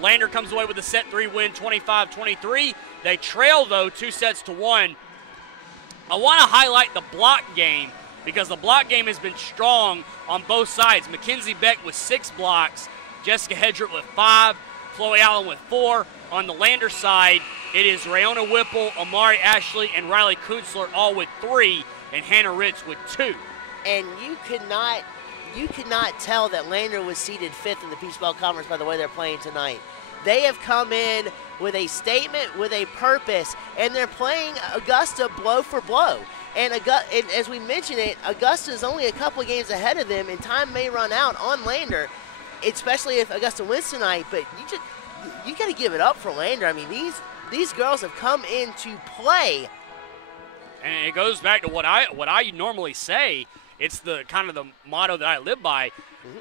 Lander comes away with a set 3 win, 25-23. They trail, though, 2-1. I want to highlight the block game because the block game has been strong on both sides. Mackenzie Beck with 6 blocks, Jessica Hedrick with 5, Chloe Allen with 4. On the Lander side, it is Rayona Whipple, Amari Ashley, and Riley Kunzler all with 3, and Hannah Ritz with 2. And you could not tell that Lander was seeded 5th in the Peach Belt Conference by the way they're playing tonight. They have come in with a statement, with a purpose, and they're playing Augusta blow for blow. And as we mentioned it, Augusta is only a couple of games ahead of them, and time may run out on Lander, especially if Augusta wins tonight. But you got to give it up for Lander. I mean, These girls have come in to play. And it goes back to what I normally say. It's the kind of the motto that I live by.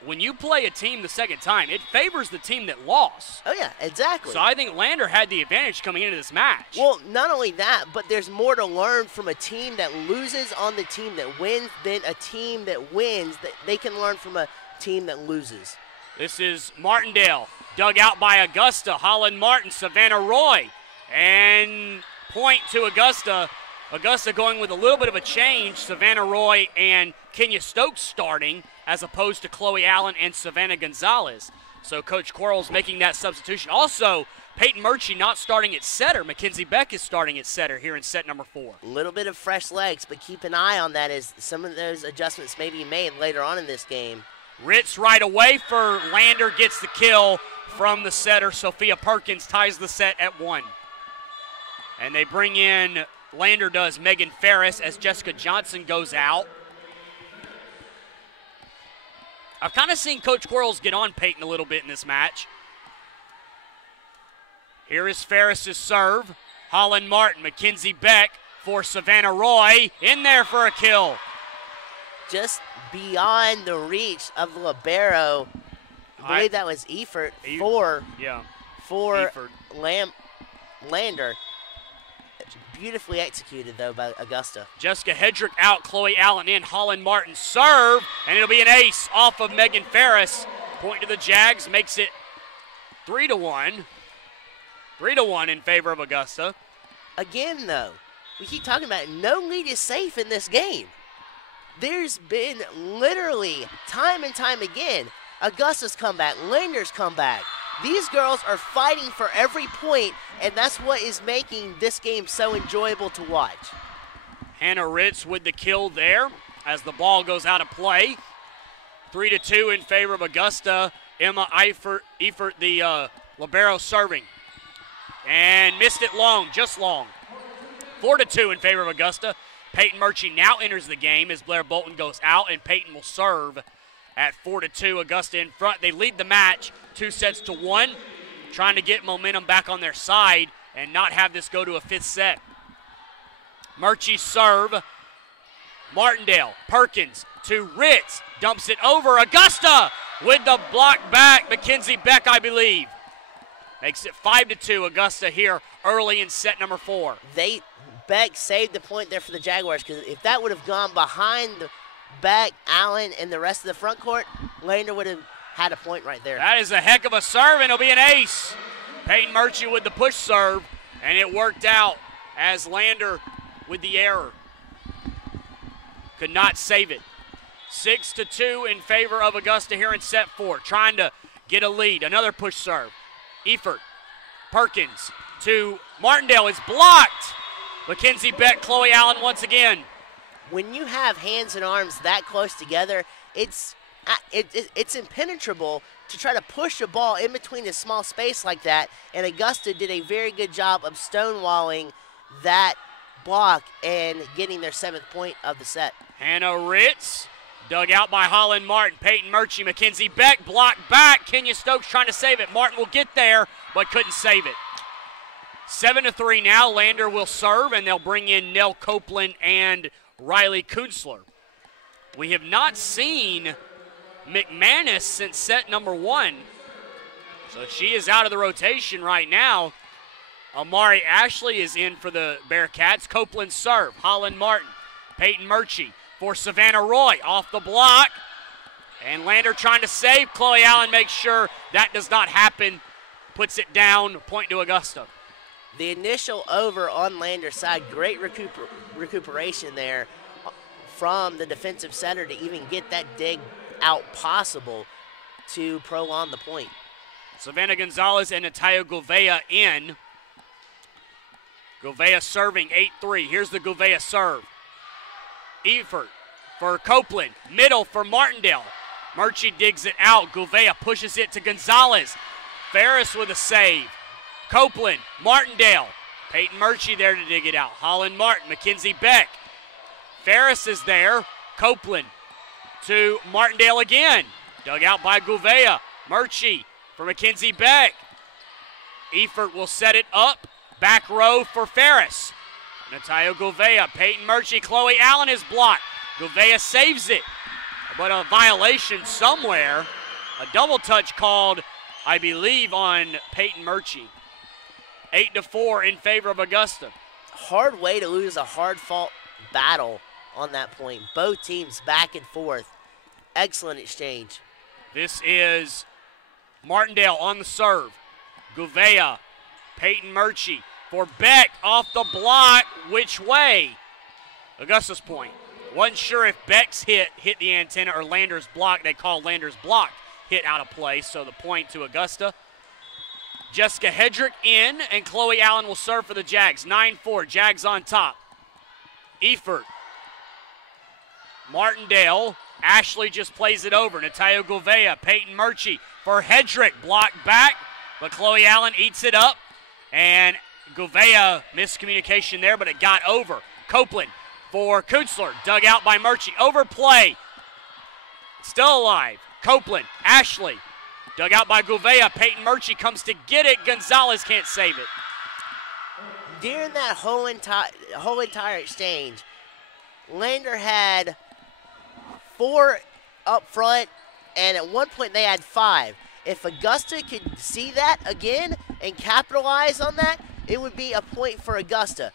When you play a team the second time, it favors the team that lost. Oh, yeah, exactly. So I think Lander had the advantage coming into this match. Well, not only that, but there's more to learn from a team that loses on the team that wins than a team that wins that they can learn from a team that loses. This is Martindale, dug out by Augusta. Holland Martin, Savannah Roy, and point to Augusta. Augusta going with a little bit of a change. Savannah Roy and Kenya Stokes starting as opposed to Chloe Allen and Savannah Gonzalez. So Coach Quarles making that substitution. Also, Peyton Murchie not starting at setter. Mackenzie Beck is starting at setter here in set number 4. A little bit of fresh legs, but keep an eye on that as some of those adjustments may be made later on in this game. Ritz right away for Lander, gets the kill from the setter. Sophia Perkins ties the set at 1. And they bring in, Lander does, Megan Ferris as Jessica Johnson goes out. I've kind of seen Coach Quarles get on Peyton a little bit in this match. Here is Ferris's serve. Holland Martin, Mackenzie Beck for Savannah Roy, in there for a kill. Just beyond the reach of the libero. I believe that was Efert for Lander. Beautifully executed, though, by Augusta. Jessica Hedrick out, Chloe Allen in. Holland Martin serve, and it'll be an ace off of Megan Ferris. Point to the Jags, makes it 3-1. 3-1 in favor of Augusta. Again, though, we keep talking about no lead is safe in this game. There's been literally time and time again, Augusta's comeback, Lander's comeback. These girls are fighting for every point, and that's what is making this game so enjoyable to watch. Hannah Ritz with the kill there as the ball goes out of play. 3-2 in favor of Augusta. Emma Eifert, the libero, serving. And missed it long, just long. 4-2 in favor of Augusta. Peyton Murchie now enters the game as Blair Bolton goes out, and Peyton will serve at 4-2. Augusta in front. They lead the match 2-1, trying to get momentum back on their side and not have this go to a 5th set. Murchie serve. Martindale, Perkins to Ritz, dumps it over. Augusta with the block back. Mackenzie Beck, I believe. Makes it 5-2. Augusta here early in set number 4. Beck saved the point there for the Jaguars, because if that would have gone behind Beck, Allen, and the rest of the front court, Lander would have had a point right there. That is a heck of a serve, and it'll be an ace. Peyton Murchie with the push serve, and it worked out as Lander with the error. Could not save it. 6-2 in favor of Augusta here in set 4, trying to get a lead. Another push serve. Efert, Perkins to Martindale is blocked. Mackenzie Beck, Chloe Allen once again. When you have hands and arms that close together, it's impenetrable to try to push a ball in between a small space like that, and Augusta did a very good job of stonewalling that block and getting their 7th point of the set. Hannah Ritz, dug out by Holland Martin. Peyton Murchie, Mackenzie Beck, blocked back. Kenya Stokes trying to save it. Martin will get there, but couldn't save it. 7-3 now. Lander will serve, and they'll bring in Nell Copeland and Riley Kunzler. We have not seen McManus since set number 1, so she is out of the rotation right now. Amari Ashley is in for the Bearcats. Copeland serve. Holland Martin, Peyton Murchie for Savannah Roy off the block, and Lander trying to save. Chloe Allen makes sure that does not happen, puts it down, point to Augusta. The initial over on Lander's side, great recuperation there from the defensive center to even get that dig out possible to prolong the point. Savannah Gonzalez and Natalia Gouveia in. Gouveia serving 8-3. Here's the Gouveia serve. Efert for Copeland. Middle for Martindale. Murchie digs it out. Gouveia pushes it to Gonzalez. Ferris with a save. Copeland, Martindale. Peyton Murchie there to dig it out. Holland Martin, Mackenzie Beck. Ferris is there. Copeland to Martindale again. Dug out by Gouveia. Murchie for Mackenzie Beck. Efert will set it up. Back row for Ferris. Natalia Gouveia, Peyton Murchie, Chloe Allen is blocked. Gouveia saves it, but a violation somewhere. A double touch called, I believe, on Peyton Murchie. 8-4 in favor of Augusta. Hard way to lose a hard-fought battle on that point. Both teams back and forth. Excellent exchange. This is Martindale on the serve. Gouveia, Peyton Murchie for Beck off the block. Which way? Augusta's point. Wasn't sure if Beck's hit the antenna or Lander's block. They call Lander's block hit out of play, so the point to Augusta. Jessica Hedrick in, and Chloe Allen will serve for the Jags. 9-4, Jags on top. Efert. Martindale. Ashley just plays it over. Natalia Gouveia, Peyton Murchie for Hedrick. Blocked back, but Chloe Allen eats it up. And Gouveia, miscommunication there, but it got over. Copeland for Kunzler. Dug out by Murchie. Overplay. Still alive. Copeland. Ashley. Dug out by Gouveia. Peyton Murchie comes to get it. Gonzalez can't save it. During that whole entire exchange, Lander had 4 up front, and at one point they had 5. If Augusta could see that again and capitalize on that, it would be a point for Augusta.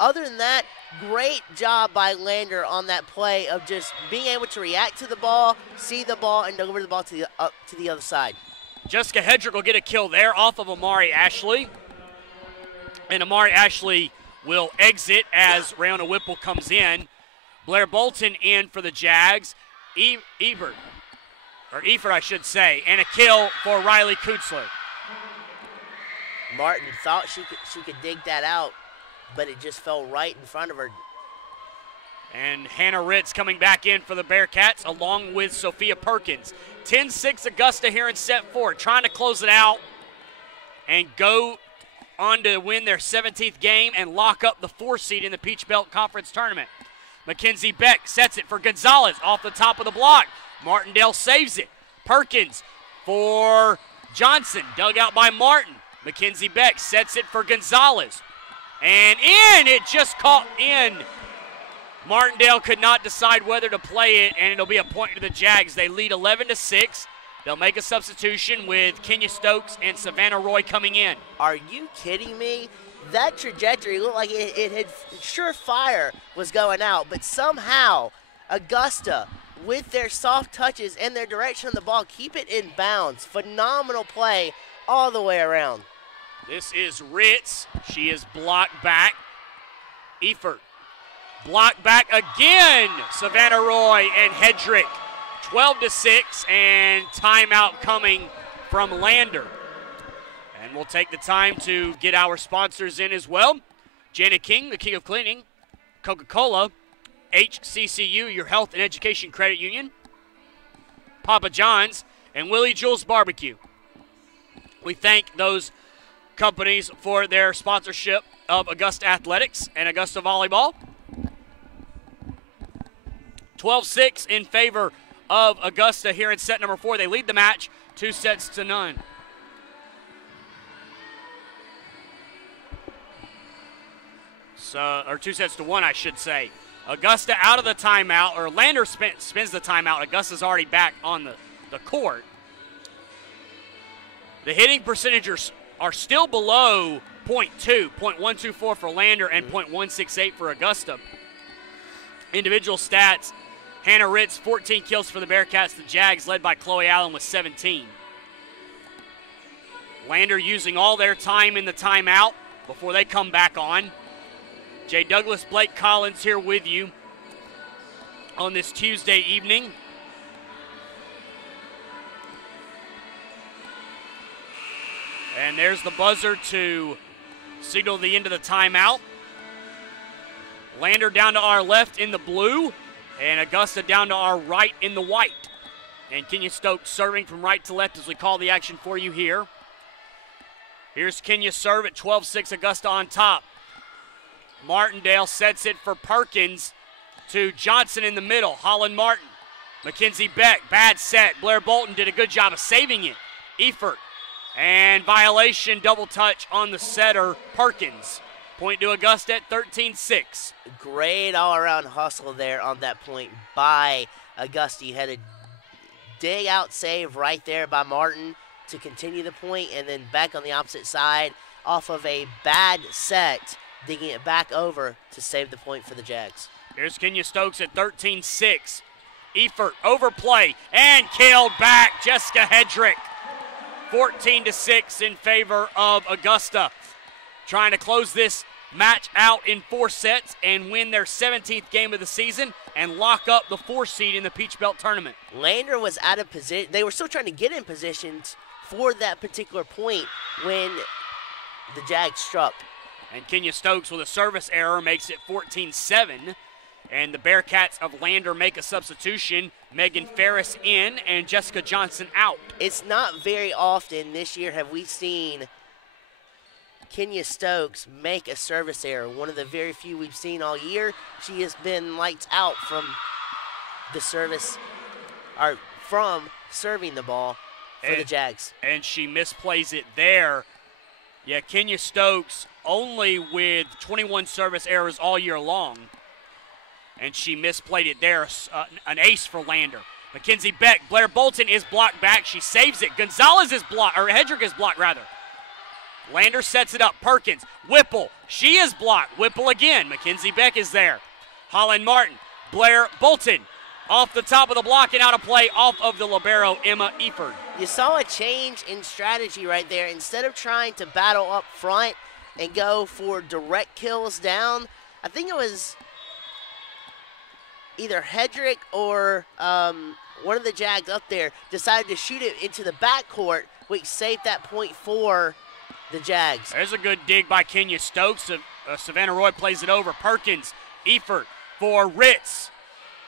Other than that, great job by Lander on that play of just being able to react to the ball, see the ball, and deliver the ball to the other side. Jessica Hedrick will get a kill there off of Amari Ashley. And Amari Ashley will exit as Rayona Whipple comes in. Blair Bolton in for the Jags. Efert, I should say, and a kill for Riley Kunzler. Martin thought she could dig that out, but it just fell right in front of her. And Hannah Ritz coming back in for the Bearcats along with Sophia Perkins. 10-6 Augusta here in set 4, trying to close it out and go on to win their 17th game and lock up the 4 seed in the Peach Belt Conference Tournament. Mackenzie Beck sets it for Gonzalez off the top of the block. Martindale saves it. Perkins for Johnson, dug out by Martin. Mackenzie Beck sets it for Gonzalez. And in, it just caught in. Martindale could not decide whether to play it, and it'll be a point to the Jags. They lead 11-6. They'll make a substitution with Kenya Stokes and Savannah Roy coming in. Are you kidding me? That trajectory looked like it had surefire was going out, but somehow Augusta, with their soft touches and their direction of the ball, keep it in bounds. Phenomenal play all the way around. This is Ritz. She is blocked back. Efert. Blocked back again. Savannah Roy and Hedrick. 12-6, and timeout coming from Lander. And we'll take the time to get our sponsors in as well. Janet King, the King of Cleaning. Coca-Cola. HCCU, your Health and Education Credit Union. Papa John's, and Willie Jules Barbecue. We thank those companies for their sponsorship of Augusta Athletics and Augusta Volleyball. 12-6 in favor of Augusta here in set number 4. They lead the match 2-0. Or 2-1, I should say. Augusta out of the timeout, or Lander spins the timeout. Augusta's already back on the court. The hitting percentages are still below .2, .124 for Lander and .168 for Augusta. Individual stats, Hannah Ritz, 14 kills for the Bearcats. The Jags led by Chloe Allen with 17. Lander using all their time in the timeout before they come back on. Jay Douglas, Blake Collins here with you on this Tuesday evening. And there's the buzzer to signal the end of the timeout. Lander down to our left in the blue, and Augusta down to our right in the white. And Kenya Stokes serving from right to left as we call the action for you here. Here's Kenya serve at 12-6, Augusta on top. Martindale sets it for Perkins to Johnson in the middle. Holland Martin. Mackenzie Beck, bad set. Blair Bolton did a good job of saving it. Efert And violation, double touch on the setter, Perkins. Point to Augusta at 13-6. Great all-around hustle there on that point by Augusta. You had a dig-out save right there by Martin to continue the point, and then back on the opposite side off of a bad set, digging it back over to save the point for the Jags. Here's Kenya Stokes at 13-6. Efert overplay and killed back. Jessica Hedrick. 14-6 in favor of Augusta. Trying to close this match out in 4 sets and win their 17th game of the season and lock up the 4 seed in the Peach Belt tournament. Lander was out of position. They were still trying to get in positions for that particular point when the Jags struck. And Kenya Stokes with a service error makes it 14-7. And the Bearcats of Lander make a substitution. Megan Ferris in and Jessica Johnson out. It's not very often this year have we seen Kenya Stokes make a service error. One of the very few we've seen all year. She has been lights out from the service, or from serving the ball for the Jags. And she misplays it there. Yeah, Kenya Stokes only with 21 service errors all year long. And she misplayed it there, an ace for Lander. Mackenzie Beck, Blair Bolton is blocked back. She saves it. Gonzalez is blocked, or Hedrick is blocked rather. Lander sets it up. Perkins, Whipple, she is blocked. Whipple again. Mackenzie Beck is there. Holland Martin, Blair Bolton off the top of the block and out of play off of the libero, Emma Eford. You saw a change in strategy right there. Instead of trying to battle up front and go for direct kills down, I think it was either Hedrick or one of the Jags up there decided to shoot it into the backcourt, which saved that point for the Jags. There's a good dig by Kenya Stokes. Savannah Roy plays it over. Perkins, Efert for Ritz.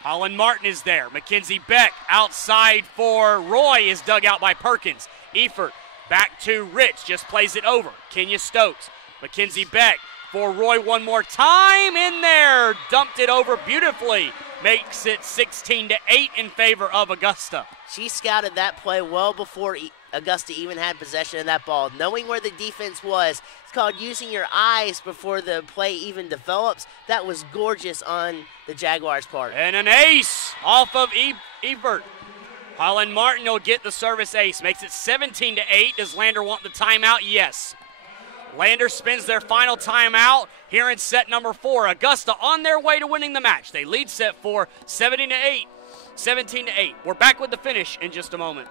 Holland Martin is there. Mackenzie Beck outside for Roy is dug out by Perkins. Efert back to Ritz, just plays it over. Kenya Stokes, Mackenzie Beck for Roy one more time in there. Dumped it over beautifully. Makes it 16-8 in favor of Augusta. She scouted that play well before Augusta even had possession of that ball. Knowing where the defense was, it's called using your eyes before the play even develops. That was gorgeous on the Jaguars' part. And an ace off of Ebert. Holland Martin will get the service ace. Makes it 17-8. Does Lander want the timeout? Yes. Lander spins their final timeout here in set number 4. Augusta on their way to winning the match. They lead set 4, 17-8. We're back with the finish in just a moment.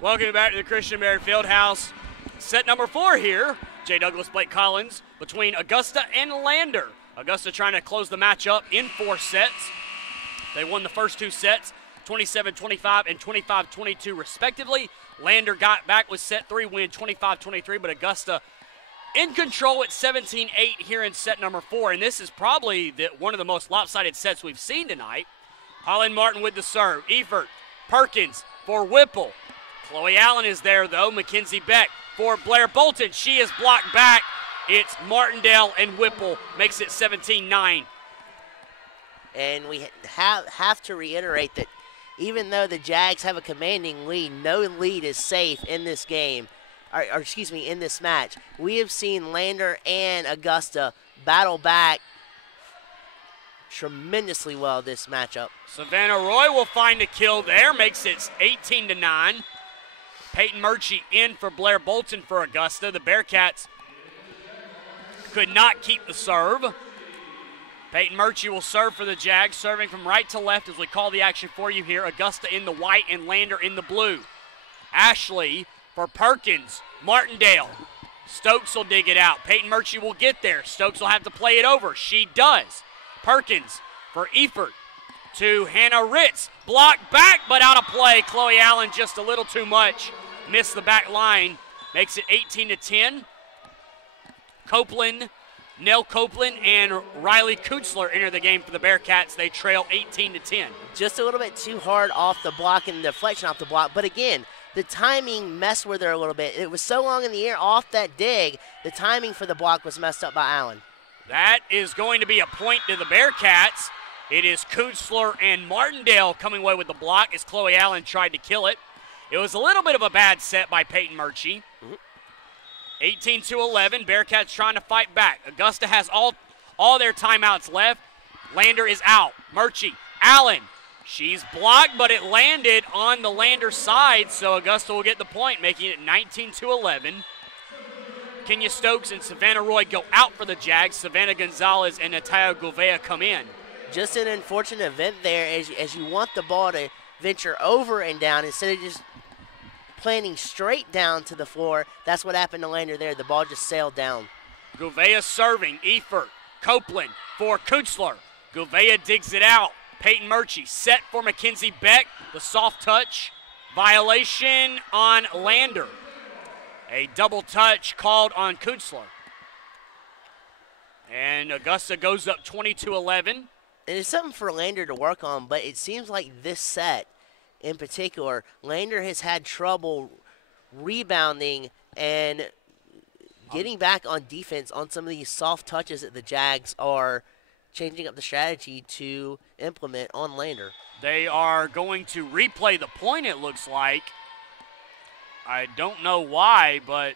Welcome back to the Christenberry Fieldhouse. Set number 4 here. J. Douglas, Blake Collins between Augusta and Lander. Augusta trying to close the match up in 4 sets. They won the first 2 sets, 27-25 and 25-22 respectively. Lander got back with set 3, win 25-23, but Augusta in control at 17-8 here in set number 4. And this is probably one of the most lopsided sets we've seen tonight. Holland Martin with the serve. Efert, Perkins for Whipple. Chloe Allen is there, though. Mackenzie Beck for Blair Bolton. She is blocked back. It's Martindale and Whipple. Makes it 17-9. And we have to reiterate that even though the Jags have a commanding lead, no lead is safe in this game, or excuse me, in this match. We have seen Lander and Augusta battle back tremendously well this matchup. Savannah Roy will find a kill there. Makes it 18-9. Peyton Murchie in for Blair Bolton for Augusta. The Bearcats could not keep the serve. Peyton Murchie will serve for the Jags, serving from right to left as we call the action for you here. Augusta in the white and Lander in the blue. Ashley for Perkins. Martindale. Stokes will dig it out. Peyton Murchie will get there. Stokes will have to play it over. She does. Perkins for Eifert to Hannah Ritz. Blocked back, but out of play. Chloe Allen just a little too much. Missed the back line. Makes it 18-10. Nell Copeland and Riley Kutzler enter the game for the Bearcats. They trail 18-10. Just a little bit too hard off the block and the deflection off the block. But again, the timing messed with her a little bit. It was so long in the air off that dig, the timing for the block was messed up by Allen. That is going to be a point to the Bearcats. It is Kutzler and Martindale coming away with the block as Chloe Allen tried to kill it. It was a little bit of a bad set by Peyton Murchie. 18-11, Bearcats trying to fight back. Augusta has all their timeouts left. Lander is out. Murchie, Allen. She's blocked, but it landed on the Lander side, so Augusta will get the point, making it 19-11. Kenya Stokes and Savannah Roy go out for the Jags. Savannah Gonzalez and Natalia Gouveia come in. Just an unfortunate event there as you want the ball to venture over and down instead of just planting straight down to the floor. That's what happened to Lander there. The ball just sailed down. Gouveia serving. Eifert, Copeland for Kutzler. Gouveia digs it out. Peyton Murchie set for Mackenzie Beck. The soft touch violation on Lander. A double touch called on Kutzler. And Augusta goes up 22-11. And it's something for Lander to work on, but it seems like this set in particular, Lander has had trouble rebounding and getting back on defense on some of these soft touches that the Jags are changing up the strategy to implement on Lander. They are going to replay the point, it looks like. I don't know why, but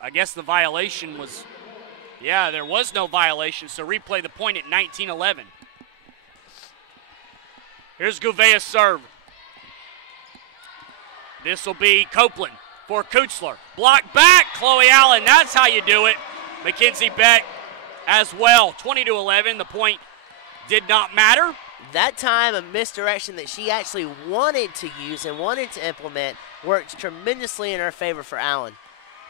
I guess the violation was, yeah, there was no violation, so replay the point at 19-11. Here's Gouveia's serve. This will be Copeland for Kutzler. Block back, Chloe Allen. That's how you do it. Mackenzie Beck as well. 20-11. The point did not matter. That time, a misdirection that she actually wanted to use and wanted to implement worked tremendously in her favor for Allen.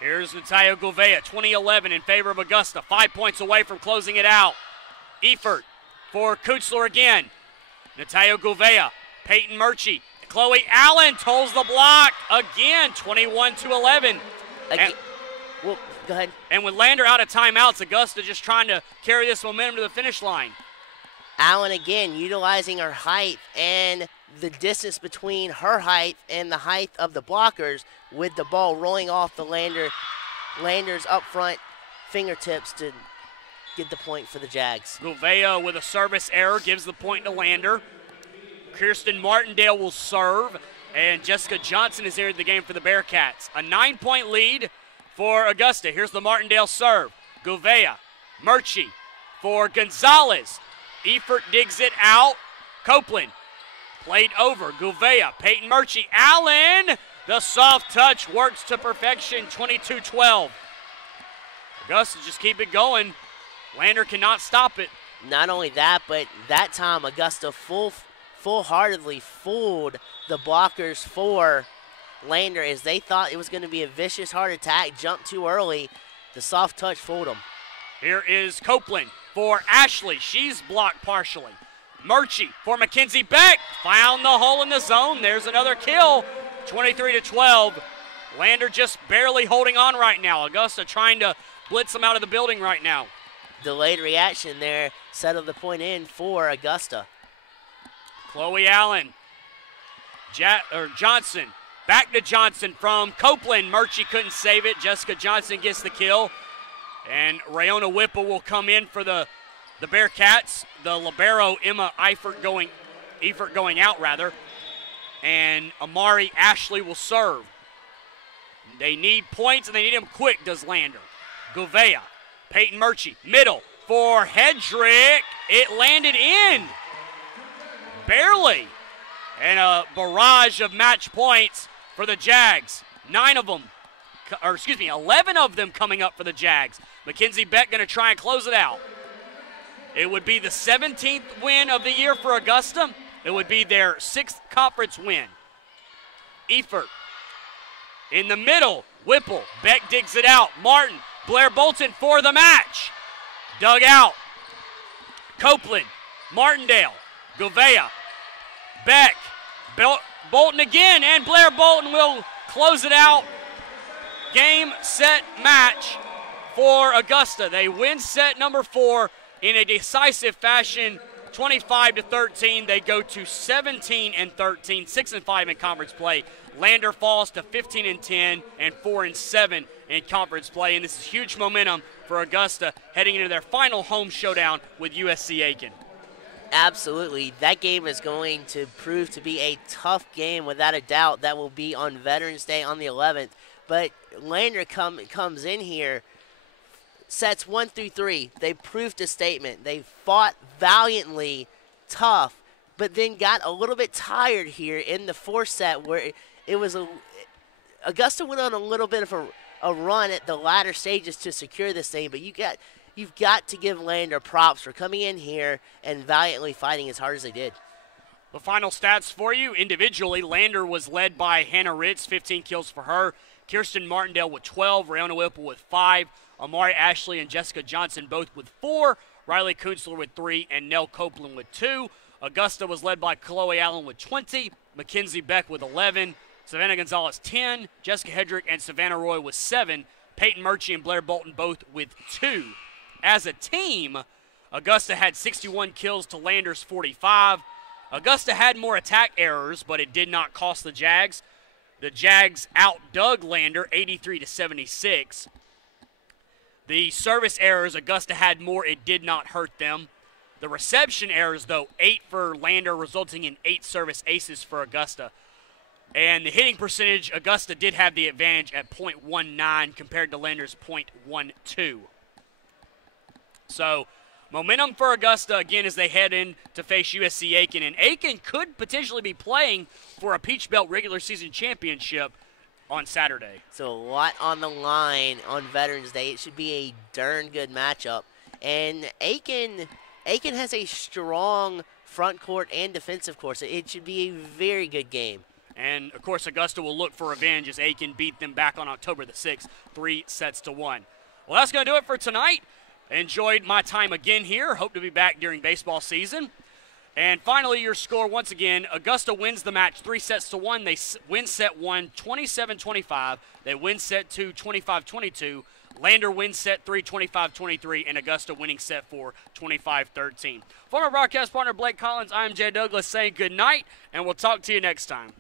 Here's Natalia Gouveia, 20-11 in favor of Augusta. 5 points away from closing it out. Eifert for Kutzler again. Natalia Gouveia, Peyton Murchie. Chloe Allen tolls the block again, 21-11. Well, go ahead. And with Lander out of timeouts, Augusta just trying to carry this momentum to the finish line. Allen again utilizing her height and the distance between her height and the height of the blockers with the ball rolling off the Lander's up front fingertips to get the point for the Jags. Gouveia with a service error gives the point to Lander. Kirsten Martindale will serve, and Jessica Johnson is here in the game for the Bearcats. A 9-point lead for Augusta. Here's the Martindale serve. Gouveia, Murchie for Gonzalez. Eifert digs it out. Copeland played over. Gouveia, Peyton Murchie, Allen. The soft touch works to perfection, 22-12. Augusta just keep it going. Lander cannot stop it. Not only that, but that time Augusta full-heartedly fooled the blockers for Lander as they thought it was going to be a vicious heart attack, jumped too early. The soft touch fooled them. Here is Copeland for Ashley. She's blocked partially. Murchie for Mackenzie Beck. Found the hole in the zone. There's another kill. 23-12. Lander just barely holding on right now. Augusta trying to blitz them out of the building right now. Delayed reaction there settled the point in for Augusta. Chloe Allen. Johnson. Back to Johnson from Copeland. Murchie couldn't save it. Jessica Johnson gets the kill. And Rayona Whipple will come in for the Bearcats. The libero, Emma Eifert going out, rather. And Amari Ashley will serve. They need points, and they need them quick, does Lander. Gouveia, Peyton Murchie, middle for Hedrick. It landed in. Barely. And a barrage of match points for the Jags. 11 of them coming up for the Jags. Mackenzie Beck going to try and close it out. It would be the 17th win of the year for Augusta. It would be their 6th conference win. Efert in the middle. Whipple. Beck digs it out. Martin. Blair Bolton for the match. Dug out. Copeland. Martindale. Govea. Beck. Bolton again, and Blair Bolton will close it out. Game, set, match for Augusta. They win set number 4 in a decisive fashion, 25-13. They go to 17-13, 6-5 in conference play. Lander falls to 15-10 and 4-7 in conference play, and this is huge momentum for Augusta heading into their final home showdown with USC Aiken. Absolutely. That game is going to prove to be a tough game without a doubt. That will be on Veterans Day on the 11th. But Lander comes in here, sets 1 through 3. They proved a statement. They fought valiantly, tough, but then got a little bit tired here in the 4th set where it was Augusta went on a little bit of a run at the latter stages to secure this thing, but you've got to give Lander props for coming in here and valiantly fighting as hard as they did. The final stats for you. Individually, Lander was led by Hannah Ritz, 15 kills for her. Kirsten Martindale with 12. Rayona Whipple with 5. Amari Ashley and Jessica Johnson both with 4. Riley Kunstler with 3. And Nell Copeland with 2. Augusta was led by Chloe Allen with 20. Mackenzie Beck with 11. Savannah Gonzalez 10. Jessica Hedrick and Savannah Roy with 7. Peyton Murchie and Blair Bolton both with 2. As a team, Augusta had 61 kills to Lander's 45. Augusta had more attack errors, but it did not cost the Jags. The Jags outdug Lander 83-76. The service errors, Augusta had more. It did not hurt them. The reception errors, though, 8 for Lander, resulting in 8 service aces for Augusta. And the hitting percentage, Augusta did have the advantage at .19 compared to Lander's .12. So, momentum for Augusta, again, as they head in to face USC Aiken. And Aiken could potentially be playing for a Peach Belt regular season championship on Saturday. So, a lot on the line on Veterans Day. It should be a darn good matchup. And Aiken has a strong front court and defensive court. So it should be a very good game. And, of course, Augusta will look for revenge as Aiken beat them back on October the 6th, 3-1. Well, that's going to do it for tonight. Enjoyed my time again here. Hope to be back during baseball season. And finally, your score once again, Augusta wins the match 3-1. They win set 1, 27-25. They win set 2, 25-22. Lander wins set 3, 25-23. And Augusta winning set 4, 25-13. For my broadcast partner, Blake Collins, I am Jay Douglas saying good night, and we'll talk to you next time.